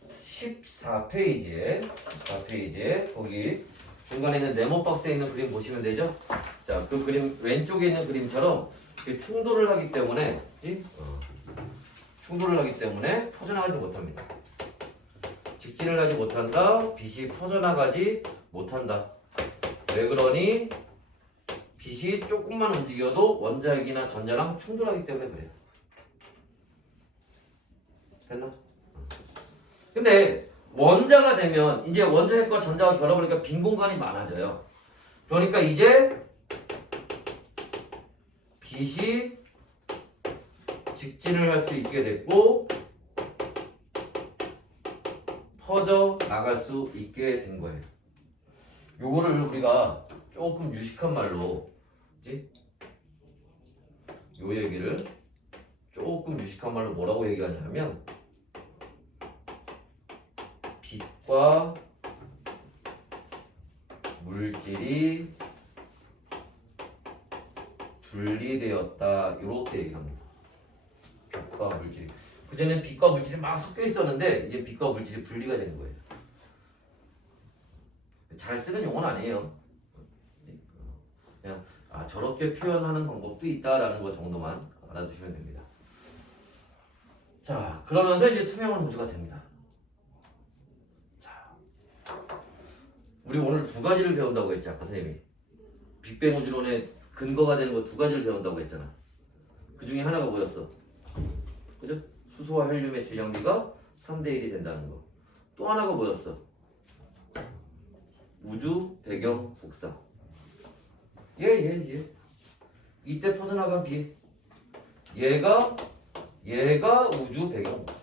14페이지에 거기 중간에 있는 네모 박스에 있는 그림 보시면 되죠? 자, 그 그림 왼쪽에 있는 그림처럼 이렇게 충돌을 하기 때문에 퍼져나가지 못합니다. 직진을 하지 못한다. 빛이 퍼져나가지 못한다. 왜 그러니? 빛이 조금만 움직여도 원자핵이나 전자랑 충돌하기 때문에 그래요. 됐나? 근데 원자가 되면 이제 원자핵과 전자가 결합하니까 빈 공간이 많아져요. 그러니까 이제 빛이 직진을 할 수 있게 됐고 퍼져 나갈 수 있게 된 거예요. 요거를 우리가 조금 유식한 말로, 그치? 요 얘기를 조금 유식한 말로 뭐라고 얘기하냐면 빛과 물질이 분리되었다, 이렇게 얘기합니다. 빛과 물질이. 그전엔 빛과 물질이 막 섞여 있었는데 이제 빛과 물질이 분리가 되는 거예요. 잘 쓰는 용어는 아니에요. 그냥 저렇게 표현하는 방법도 있다라는 것 정도만 알아두시면 됩니다. 자, 그러면서 이제 투명한 우주가 됩니다. 자, 우리 오늘 두 가지를 배운다고 했지, 아까 선생님이. 빅뱅 우주론의 근거가 되는 거 두 가지를 배운다고 했잖아. 그 중에 하나가 뭐였어? 그죠? 수소와 헬륨의 질량비가 3대 1이 된다는 거. 또 하나가 뭐였어? 우주 배경 복사. 예. 이때 퍼져나간 비. 얘가 우주 배경 복사야.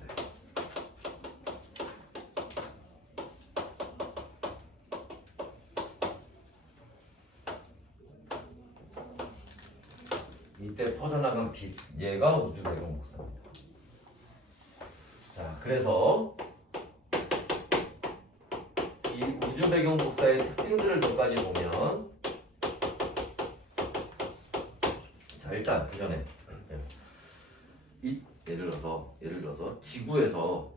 이때 퍼져나간 빛, 얘가 우주 배경 복사입니다. 자, 그래서 이 우주 배경 복사의 특징들을 몇 가지 보면, 자, 일단 그 전에 예를 들어서 지구에서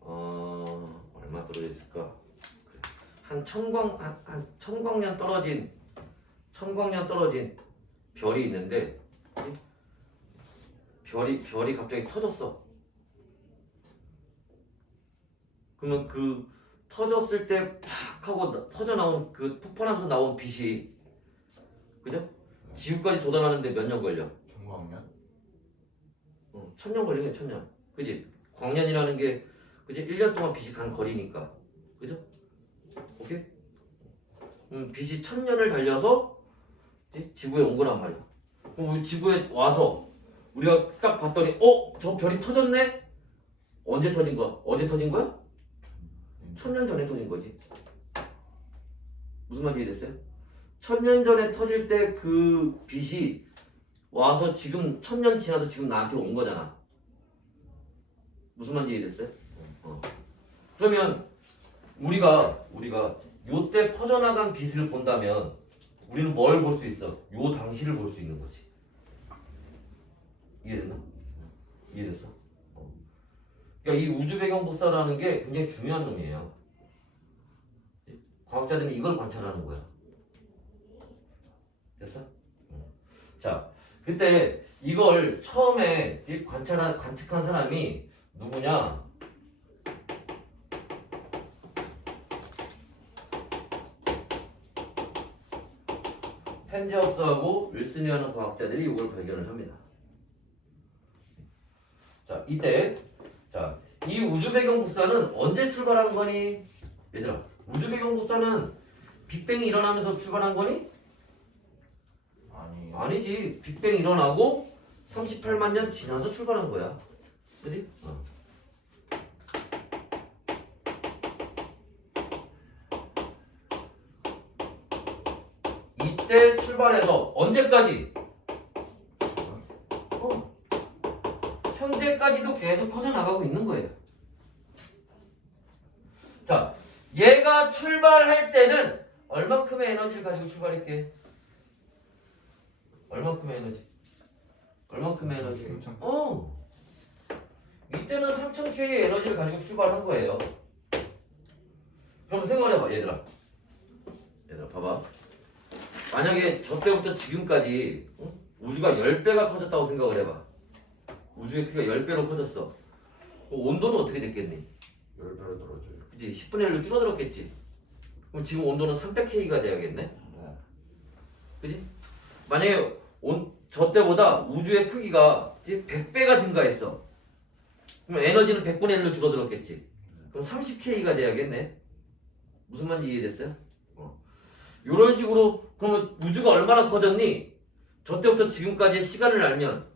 얼마 떨어져 있을까? 한 천광년 떨어진 별이 있는데, 별이 갑자기 터졌어. 그러면 그 터졌을 때 팍 하고 퍼져나온 그 폭발하면서 나온 빛이, 그죠? 지구까지 도달하는데 몇 년 걸려? 정광년? 1000년 걸리네. 1000년. 그지? 광년이라는 게, 그지? 1년 동안 빛이 간 거리니까. 그죠? 오케이? 빛이 1000년을 달려서 이제 지구에 온 거란 말이야. 그럼 우리 지구에 와서 우리가 딱 봤더니 저 별이 터졌네? 언제 터진 거야? 어제 터진 거야? 1000년 전에 터진 거지. 무슨 말인지 이해됐어요? 1000년 전에 터질 때 그 빛이 와서 지금 1000년 지나서 지금 나한테 온 거잖아. 무슨 말인지 이해됐어요? 그러면 우리가 요때 퍼져나간 빛을 본다면 우리는 뭘 볼 수 있어? 요 당시를 볼 수 있는 거지. 이해됐나? 이해됐어? 그러니까 이 우주 배경 복사라는 게 굉장히 중요한 놈이에요. 과학자들은 이걸 관찰하는 거야. 됐어? 자, 그때 이걸 처음에 관측한 사람이 누구냐? 펜지어스하고 윌슨이라는 과학자들이 이걸 발견을 합니다. 자, 이때 이 우주 배경 복사는 언제 출발한 거니? 얘들아, 우주 배경 복사는 빅뱅이 일어나면서 출발한 거니? 아니지. 빅뱅 일어나고 38만 년 지나서 출발한 거야. 그지? 이때 출발해서 언제까지? 현재까지도 계속 퍼져나가고 있는 거예요. 자, 얘가 출발할 때는 얼만큼의 에너지를 가지고 출발할게? 얼만큼의 에너지? 이때는 3000K의 에너지를 가지고 출발한 거예요. 그럼 생각해봐, 얘들아 봐봐. 만약에 저 때부터 지금까지 우주가 10배가 커졌다고 생각을 해봐. 우주의 크기가 10배로 커졌어. 온도는 어떻게 됐겠니? 10배로 떨어져요. 그치? 10분의 1로 줄어들었겠지. 그럼 지금 온도는 300K가 돼야겠네? 그치? 만약에 저 때보다 우주의 크기가 100배가 증가했어. 그럼 에너지는 100분의 1로 줄어들었겠지. 그럼 30K가 돼야겠네. 무슨 말인지 이해됐어요? 이런 식으로 그러면 우주가 얼마나 커졌니? 저 때부터 지금까지의 시간을 알면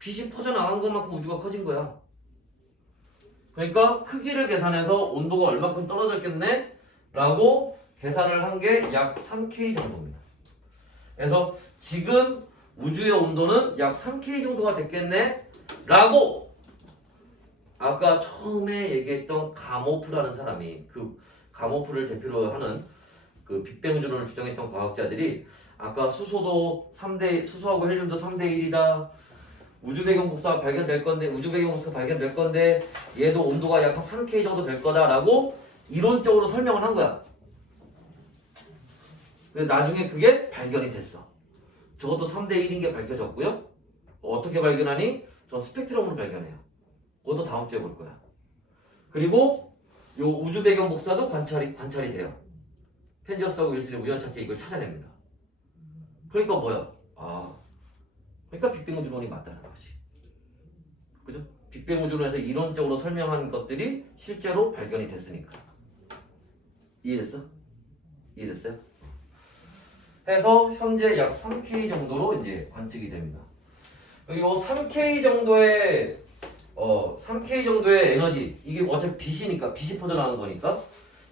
빛이 퍼져나간 것만큼 우주가 커진 거야. 그러니까 크기를 계산해서 온도가 얼마큼 떨어졌겠네? 라고 계산을 한 게 약 3K 정도입니다. 그래서 지금 우주의 온도는 약 3K 정도가 됐겠네? 라고 아까 처음에 얘기했던 가모프라는 사람이, 그 가모프를 대표로 하는 그 빅뱅 우주론을 주장했던 과학자들이 아까 수소하고 헬륨도 3대 1이다. 우주 배경 복사가 발견될 건데 얘도 온도가 약 3K 정도 될 거다라고 이론적으로 설명을 한 거야. 근데 나중에 그게 발견이 됐어. 저것도 3대 1인 게 밝혀졌고요. 어떻게 발견하니? 저 스펙트럼으로 발견해요. 그것도 다음 주에 볼 거야. 그리고 요 우주 배경 복사도 관찰이 돼요. 펜저스하고 윌슨이 우연찮게 이걸 찾아냅니다. 그러니까 뭐야? 그러니까 빅뱅 우주론이 맞다는 거지. 그죠? 빅뱅 우주론에서 이론적으로 설명한 것들이 실제로 발견이 됐으니까. 이해됐어? 이해됐어요? 해서 현재 약 3K 정도로 이제 관측이 됩니다. 그리고 3K 정도의 3K 정도의 에너지, 이게 어차피 빛이니까, 빛이 퍼져나가는 거니까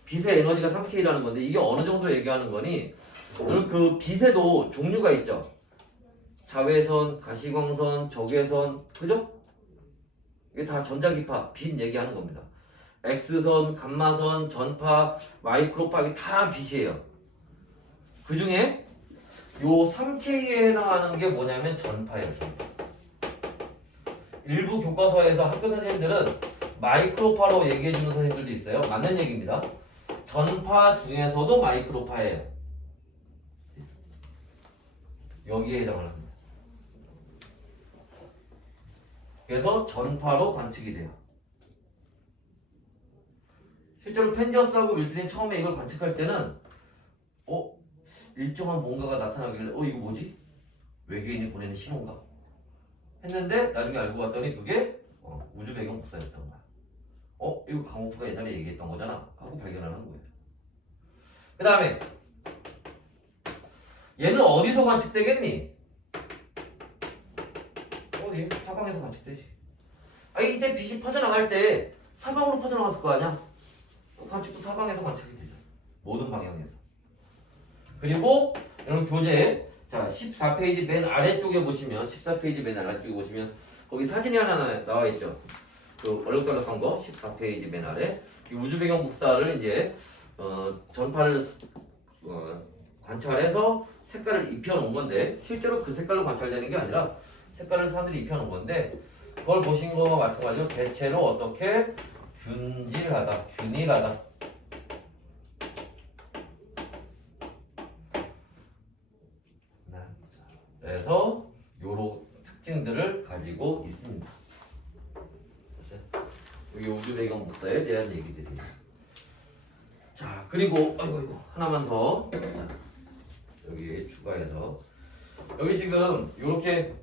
빛의 에너지가 3K라는 건데, 이게 어느 정도 얘기하는 거니, 오늘 그 빛에도 종류가 있죠. 자외선, 가시광선, 적외선, 그죠? 이게 다 전자기파, 빛 얘기하는 겁니다. X선, 감마선, 전파, 마이크로파, 이게 다 빛이에요. 그 중에 요 3K에 해당하는 게 뭐냐면 전파예요. 전파. 일부 교과서에서 학교 선생님들은 마이크로파로 얘기해주는 선생님들도 있어요. 맞는 얘기입니다. 전파 중에서도 마이크로파예요. 여기에 해당을 합니다. 그래서 전파로 관측이 돼요. 실제로 펜지어스하고 윌슨이 처음에 이걸 관측할 때는 일정한 뭔가가 나타나길래 이거 뭐지? 외계인이 보내는 신호인가? 했는데 나중에 알고 봤더니 그게 우주 배경 복사였던 거야. 이거 강호프가 옛날에 얘기했던 거잖아 하고 발견하는 거예요. 그 다음에 얘는 어디서 관측되겠니? 어디? 사방에서 관측되지. 이때 빛이 퍼져나갈 때 사방으로 퍼져나갔을 거 아니야? 관측도 사방에서 관측이 되죠. 모든 방향에서. 그리고 여러분 교재 자 14페이지 맨 아래쪽에 보시면 14페이지 맨 아래쪽에 보시면 거기 사진이 하나 나와 있죠. 그 얼룩덜룩한 거 14페이지 맨 아래 이 우주 배경 복사를 이제 전파를 관찰해서 색깔을 입혀 놓은 건데 실제로 그 색깔로 관찰되는 게 아니라 색깔을 사람들이 입혀 놓은 건데 그걸 보신 거와 마찬가지로 대체로 어떻게 균일하다 그래서 요런 특징들을 가지고 있습니다. 여기 우주 배경 복사에 대한 얘기들이에요. 자 그리고 아이고 하나만 더. 자, 여기 추가해서 여기 지금 요렇게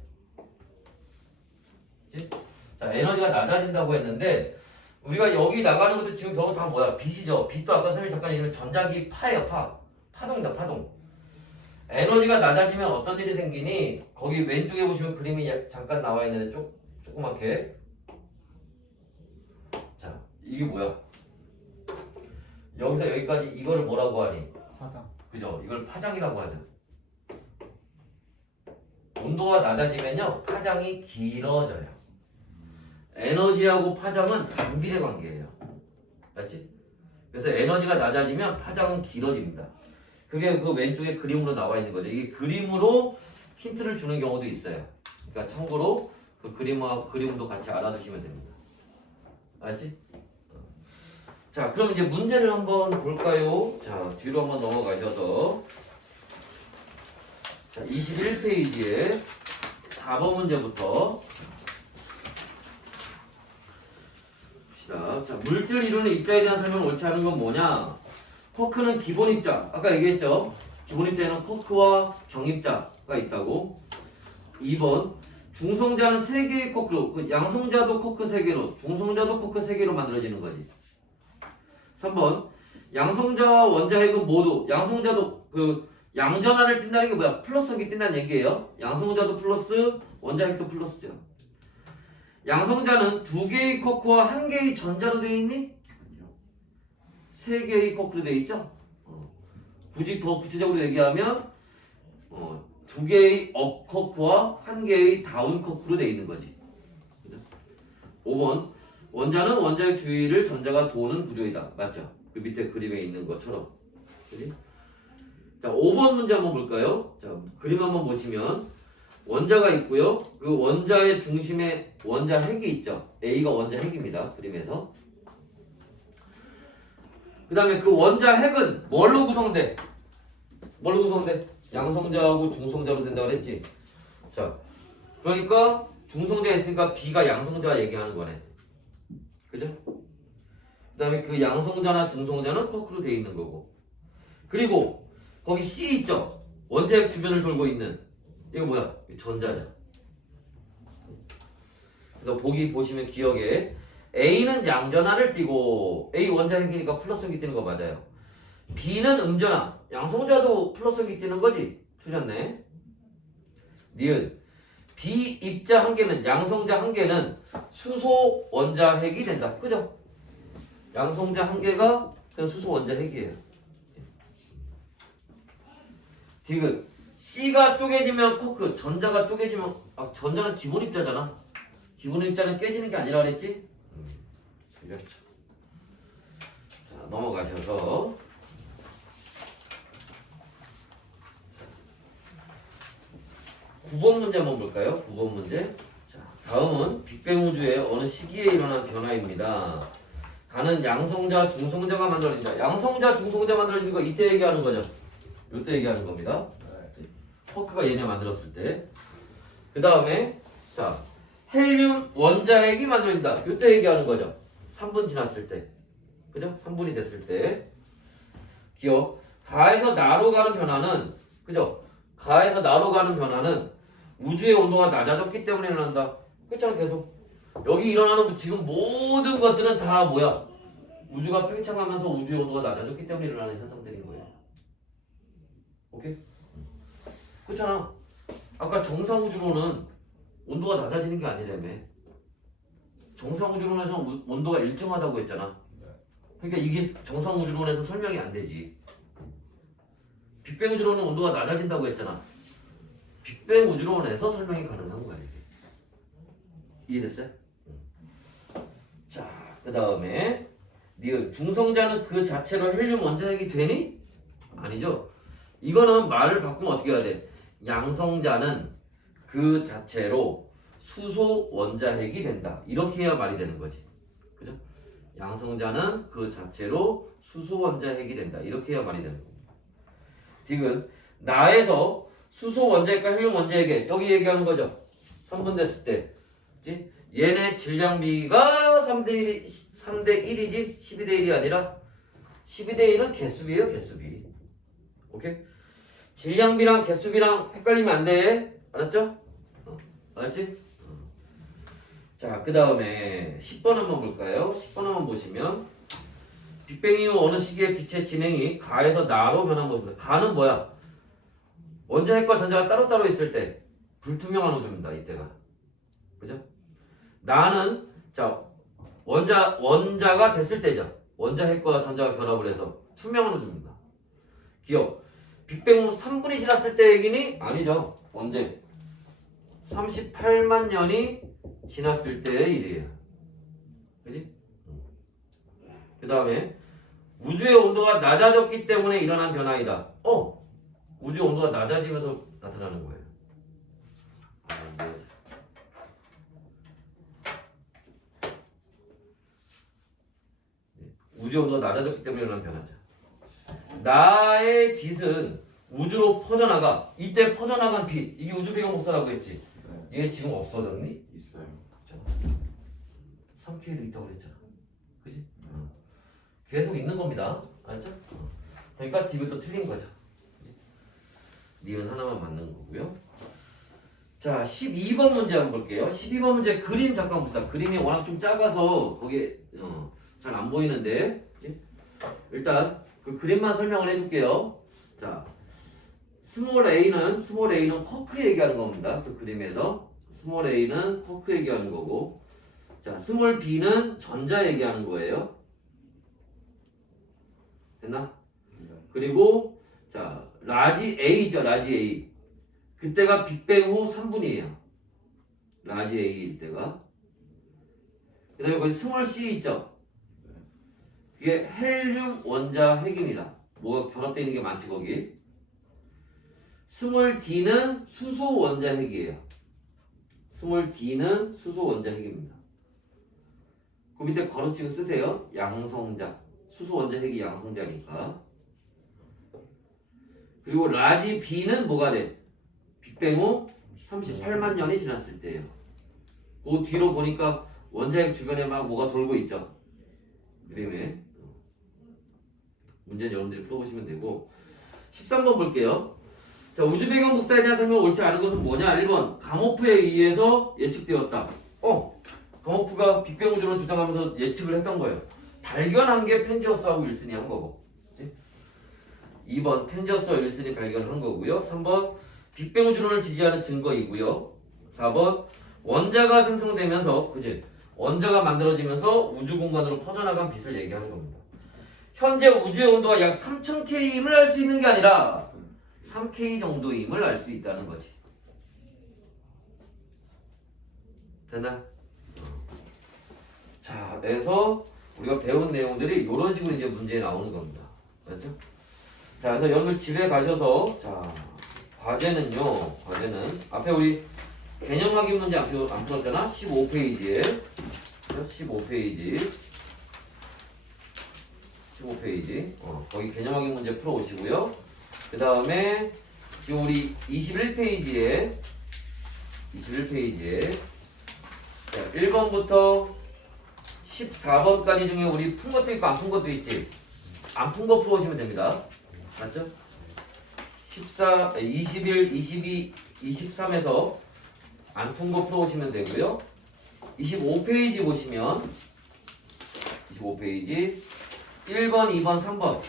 자 에너지가 낮아진다고 했는데 우리가 여기 나가는 것도 지금 저거 다 뭐야? 빛이죠. 빛도 아까 선생님이 잠깐 얘기한 전자기파예요. 파동이다. 파동. 에너지가 낮아지면 어떤 일이 생기니? 거기 왼쪽에 보시면 그림이 잠깐 나와 있는데 조그맣게 자 이게 뭐야? 여기서 여기까지 이거를 뭐라고 하니? 파장. 그죠? 이걸 파장이라고 하죠. 온도가 낮아지면요 파장이 길어져요. 에너지하고 파장은 반비례 관계예요. 맞지? 그래서 에너지가 낮아지면 파장은 길어집니다. 그게 그 왼쪽에 그림으로 나와 있는 거죠. 이게 그림으로 힌트를 주는 경우도 있어요. 그러니까 참고로 그 그림도 같이 알아두시면 됩니다. 알았지? 자, 그럼 이제 문제를 한번 볼까요? 자, 뒤로 한번 넘어가셔서 자, 21페이지에 4번 문제부터 봅시다. 자, 물질 이론의 입자에 대한 설명을 옳지 않은 건 뭐냐? 쿼크는 기본 입자, 아까 얘기했죠? 기본 입자에는 쿼크와 경입자가 있다고. 2번 중성자는 3개의 쿼크로, 양성자도 쿼크 3개로, 중성자도 쿼크 3개로 만들어지는 거지. 3번 양성자와 원자핵은 모두, 양성자도 양전하를 띈다는 게 뭐야? 플러스하게 띈다는 얘기예요. 양성자도 플러스, 원자핵도 플러스죠. 양성자는 2개의 쿼크와 1개의 전자로 되어 있니? 3개의 쿼크로 되어 있죠? 굳이 더 구체적으로 얘기하면 2개의 업 쿼크와 1개의 다운 쿼크로 되어 있는 거지. 5번 원자는 원자의 주위를 전자가 도는 구조이다. 맞죠? 그 밑에 그림에 있는 것처럼. 그치? 자, 5번 문제 한번 볼까요? 자, 그림 한번 보시면 원자가 있고요. 그 원자의 중심에 원자 핵이 있죠. A가 원자 핵입니다. 그림에서. 그 다음에 그 원자 핵은 뭘로 구성돼? 양성자하고 중성자로 된다고 그랬지? 자, 그러니까 중성자 있으니까 B가 양성자 얘기하는 거네. 그죠? 그 다음에 그 양성자나 중성자는 커크로 돼 있는 거고. 그리고 거기 C 있죠? 원자핵 주변을 돌고 있는 이거 뭐야? 전자자. 그래서 보기 보시면 기억에 A는 양전하를 띠고 A 원자핵이니까 플러스기 띠는 거 맞아요. B는 음전하, 양성자도 플러스기 띠는 거지? 틀렸네. 니은 B 입자 한 개는 양성자 한 개는 수소 원자핵이 된다. 그죠? 양성자 한 개가 그냥 수소 원자핵이에요. 디귿 C가 쪼개지면 코크, 전자가 쪼개지면 전자는 기본 입자잖아. 기본 입자는 깨지는 게 아니라 그랬지? 그렇죠. 자, 넘어가셔서 9번 문제 한번 볼까요? 9번 문제. 자, 다음은 빅뱅 우주의 어느 시기에 일어난 변화입니다. 가는 양성자, 중성자가 만들어진다. 양성자, 중성자 만들어지는 거 이때 얘기하는 거죠. 이때 얘기하는 겁니다. 쿼크가 얘네 만들었을 때. 그 다음에 자 헬륨 원자핵이 만들어진다. 이때 얘기하는 거죠. 3분 지났을 때. 그죠? 3분이 됐을 때. 기억. 가에서 나로 가는 변화는 그죠? 가에서 나로 가는 변화는 우주의 온도가 낮아졌기 때문에 일어난다. 그렇잖아 계속. 여기 일어나는 지금 모든 것들은 다 뭐야? 우주가 팽창하면서 우주의 온도가 낮아졌기 때문에 일어나는 현상들인 거예요. 오케이? 그렇잖아. 아까 정상 우주로는 온도가 낮아지는 게 아니라며. 정상 우주론에서는 온도가 일정하다고 했잖아. 그러니까 이게 정상 우주론에서 설명이 안 되지. 빅뱅 우주론은 온도가 낮아진다고 했잖아. 빅뱅 우주론에서 설명이 가능한 거야. 이게. 이해됐어요? 자, 그 다음에 중성자는 그 자체로 헬륨 원자핵이 되니? 아니죠. 이거는 말을 바꾸면 어떻게 해야 돼? 양성자는 그 자체로 수소 원자핵이 된다. 이렇게 해야 말이 되는 거지. 그죠? 양성자는 그 자체로 수소 원자핵이 된다. 이렇게 해야 말이 되는 겁니다. 지금 나에서 수소 원자핵과 헬륨 원자핵에 여기 얘기하는 거죠. 3분 됐을 때. 그치? 얘네 질량비가 3대 1이지 12대 1이 아니라 12대 1은 개수비예요. 개수비. 오케이? 질량비랑 개수비랑 헷갈리면 안 돼. 알았죠? 알았지? 자, 그 다음에 10번 한번 볼까요? 10번 한번 보시면 빅뱅 이후 어느 시기에 빛의 진행이 가에서 나로 변한 것입니다. 가는 뭐야? 원자핵과 전자가 따로따로 있을 때 불투명한 우주입니다. 이때가. 그죠? 나는 자 원자가 됐을 때죠. 원자핵과 전자가 결합을 해서 투명한 우주입니다. 기억. 빅뱅 후 3분이 지났을 때 얘기니? 아니죠. 언제? 38만 년이 지났을 때의 일이에요. 그지? 그 다음에 우주의 온도가 낮아졌기 때문에 일어난 변화이다. 우주의 온도가 낮아지면서 나타나는 거예요. 우주의 온도가 낮아졌기 때문에 일어난 변화죠. 나의 빛은 우주로 퍼져나가. 이때 퍼져나간 빛. 이게 우주 배경 복사라고 했지. 얘 지금 없어졌니? 있어요. 3K도 있다고 그랬잖아. 그지? 계속 있는 겁니다. 알죠? 그러니까 디귿도 틀린 거죠. 니은 하나만 맞는 거고요. 자, 12번 문제 한번 볼게요. 12번 문제 그림 잠깐 보자. 그림이 워낙 좀 작아서 거기에 잘 안 보이는데. 그치? 일단 그 그림만 설명을 해줄게요. 자, 스몰 a는 쿼크 얘기하는 겁니다. 그 그림에서 스몰 a는 쿼크 얘기하는 거고, 자, 스몰 b는 전자 얘기하는 거예요. 됐나? 그리고 자, 라지 a죠. 라지 a. 그때가 빅뱅 후 3분이에요. 라지 a일 때가. 그 다음에 거기 스몰 c 있죠. 그게 헬륨 원자핵입니다. 뭐가 결합되어 있는 게 많지 거기. 스몰 d는 수소 원자핵이에요. 스몰 d는 수소 원자핵입니다. 그 밑에 괄호치고 쓰세요. 양성자. 수소 원자핵이 양성자니까. 그리고 라지 b는 뭐가 돼? 빅뱅 후 38만 년이 지났을 때예요. 그 뒤로 보니까 원자핵 주변에 막 뭐가 돌고 있죠. 그림에. 문제는 여러분들이 풀어보시면 되고 13번 볼게요. 자, 우주 배경 복사에 대한 설명 옳지 않은 것은 뭐냐? 1번 가모프에 의해서 예측되었다. 가모프가 빅뱅 우주론 주장하면서 예측을 했던 거예요. 발견한 게 펜지어스하고 윌슨이 한 거고. 그치? 2번 펜지어스와 윌슨이 발견한 거고요. 3번 빅뱅 우주론을 지지하는 증거이고요. 4번 원자가 생성되면서 그지? 원자가 만들어지면서 우주 공간으로 퍼져나간 빛을 얘기하는 겁니다. 현재 우주의 온도가 약 3000K임을 알 수 있는 게 아니라 3K 정도임을 알 수 있다는 거지. 됐나? 자, 그래서 우리가 배운 내용들이 이런 식으로 이제 문제에 나오는 겁니다. 맞죠? 자, 그래서 여러분들 집에 가셔서 자, 과제는 앞에 우리 개념 확인 문제 안 풀었잖아? 15페이지에 15페이지 거기 개념 확인 문제 풀어 오시고요. 그 다음에 지금 우리 21페이지에 자, 1번부터 14번까지 중에 우리 푼 것도 있고 안 푼 것도 있지. 안 푼 거 풀어오시면 됩니다. 맞죠? 14, 21, 22, 23에서 안 푼 거 풀어오시면 되고요. 25페이지 보시면 25페이지 1번, 2번, 3번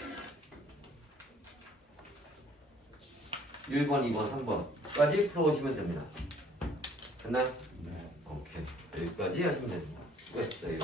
1번, 2번, 3번까지 풀어오시면 됩니다. 됐나요? 네. 오케이. 여기까지 하시면 됩니다. 수고했어요.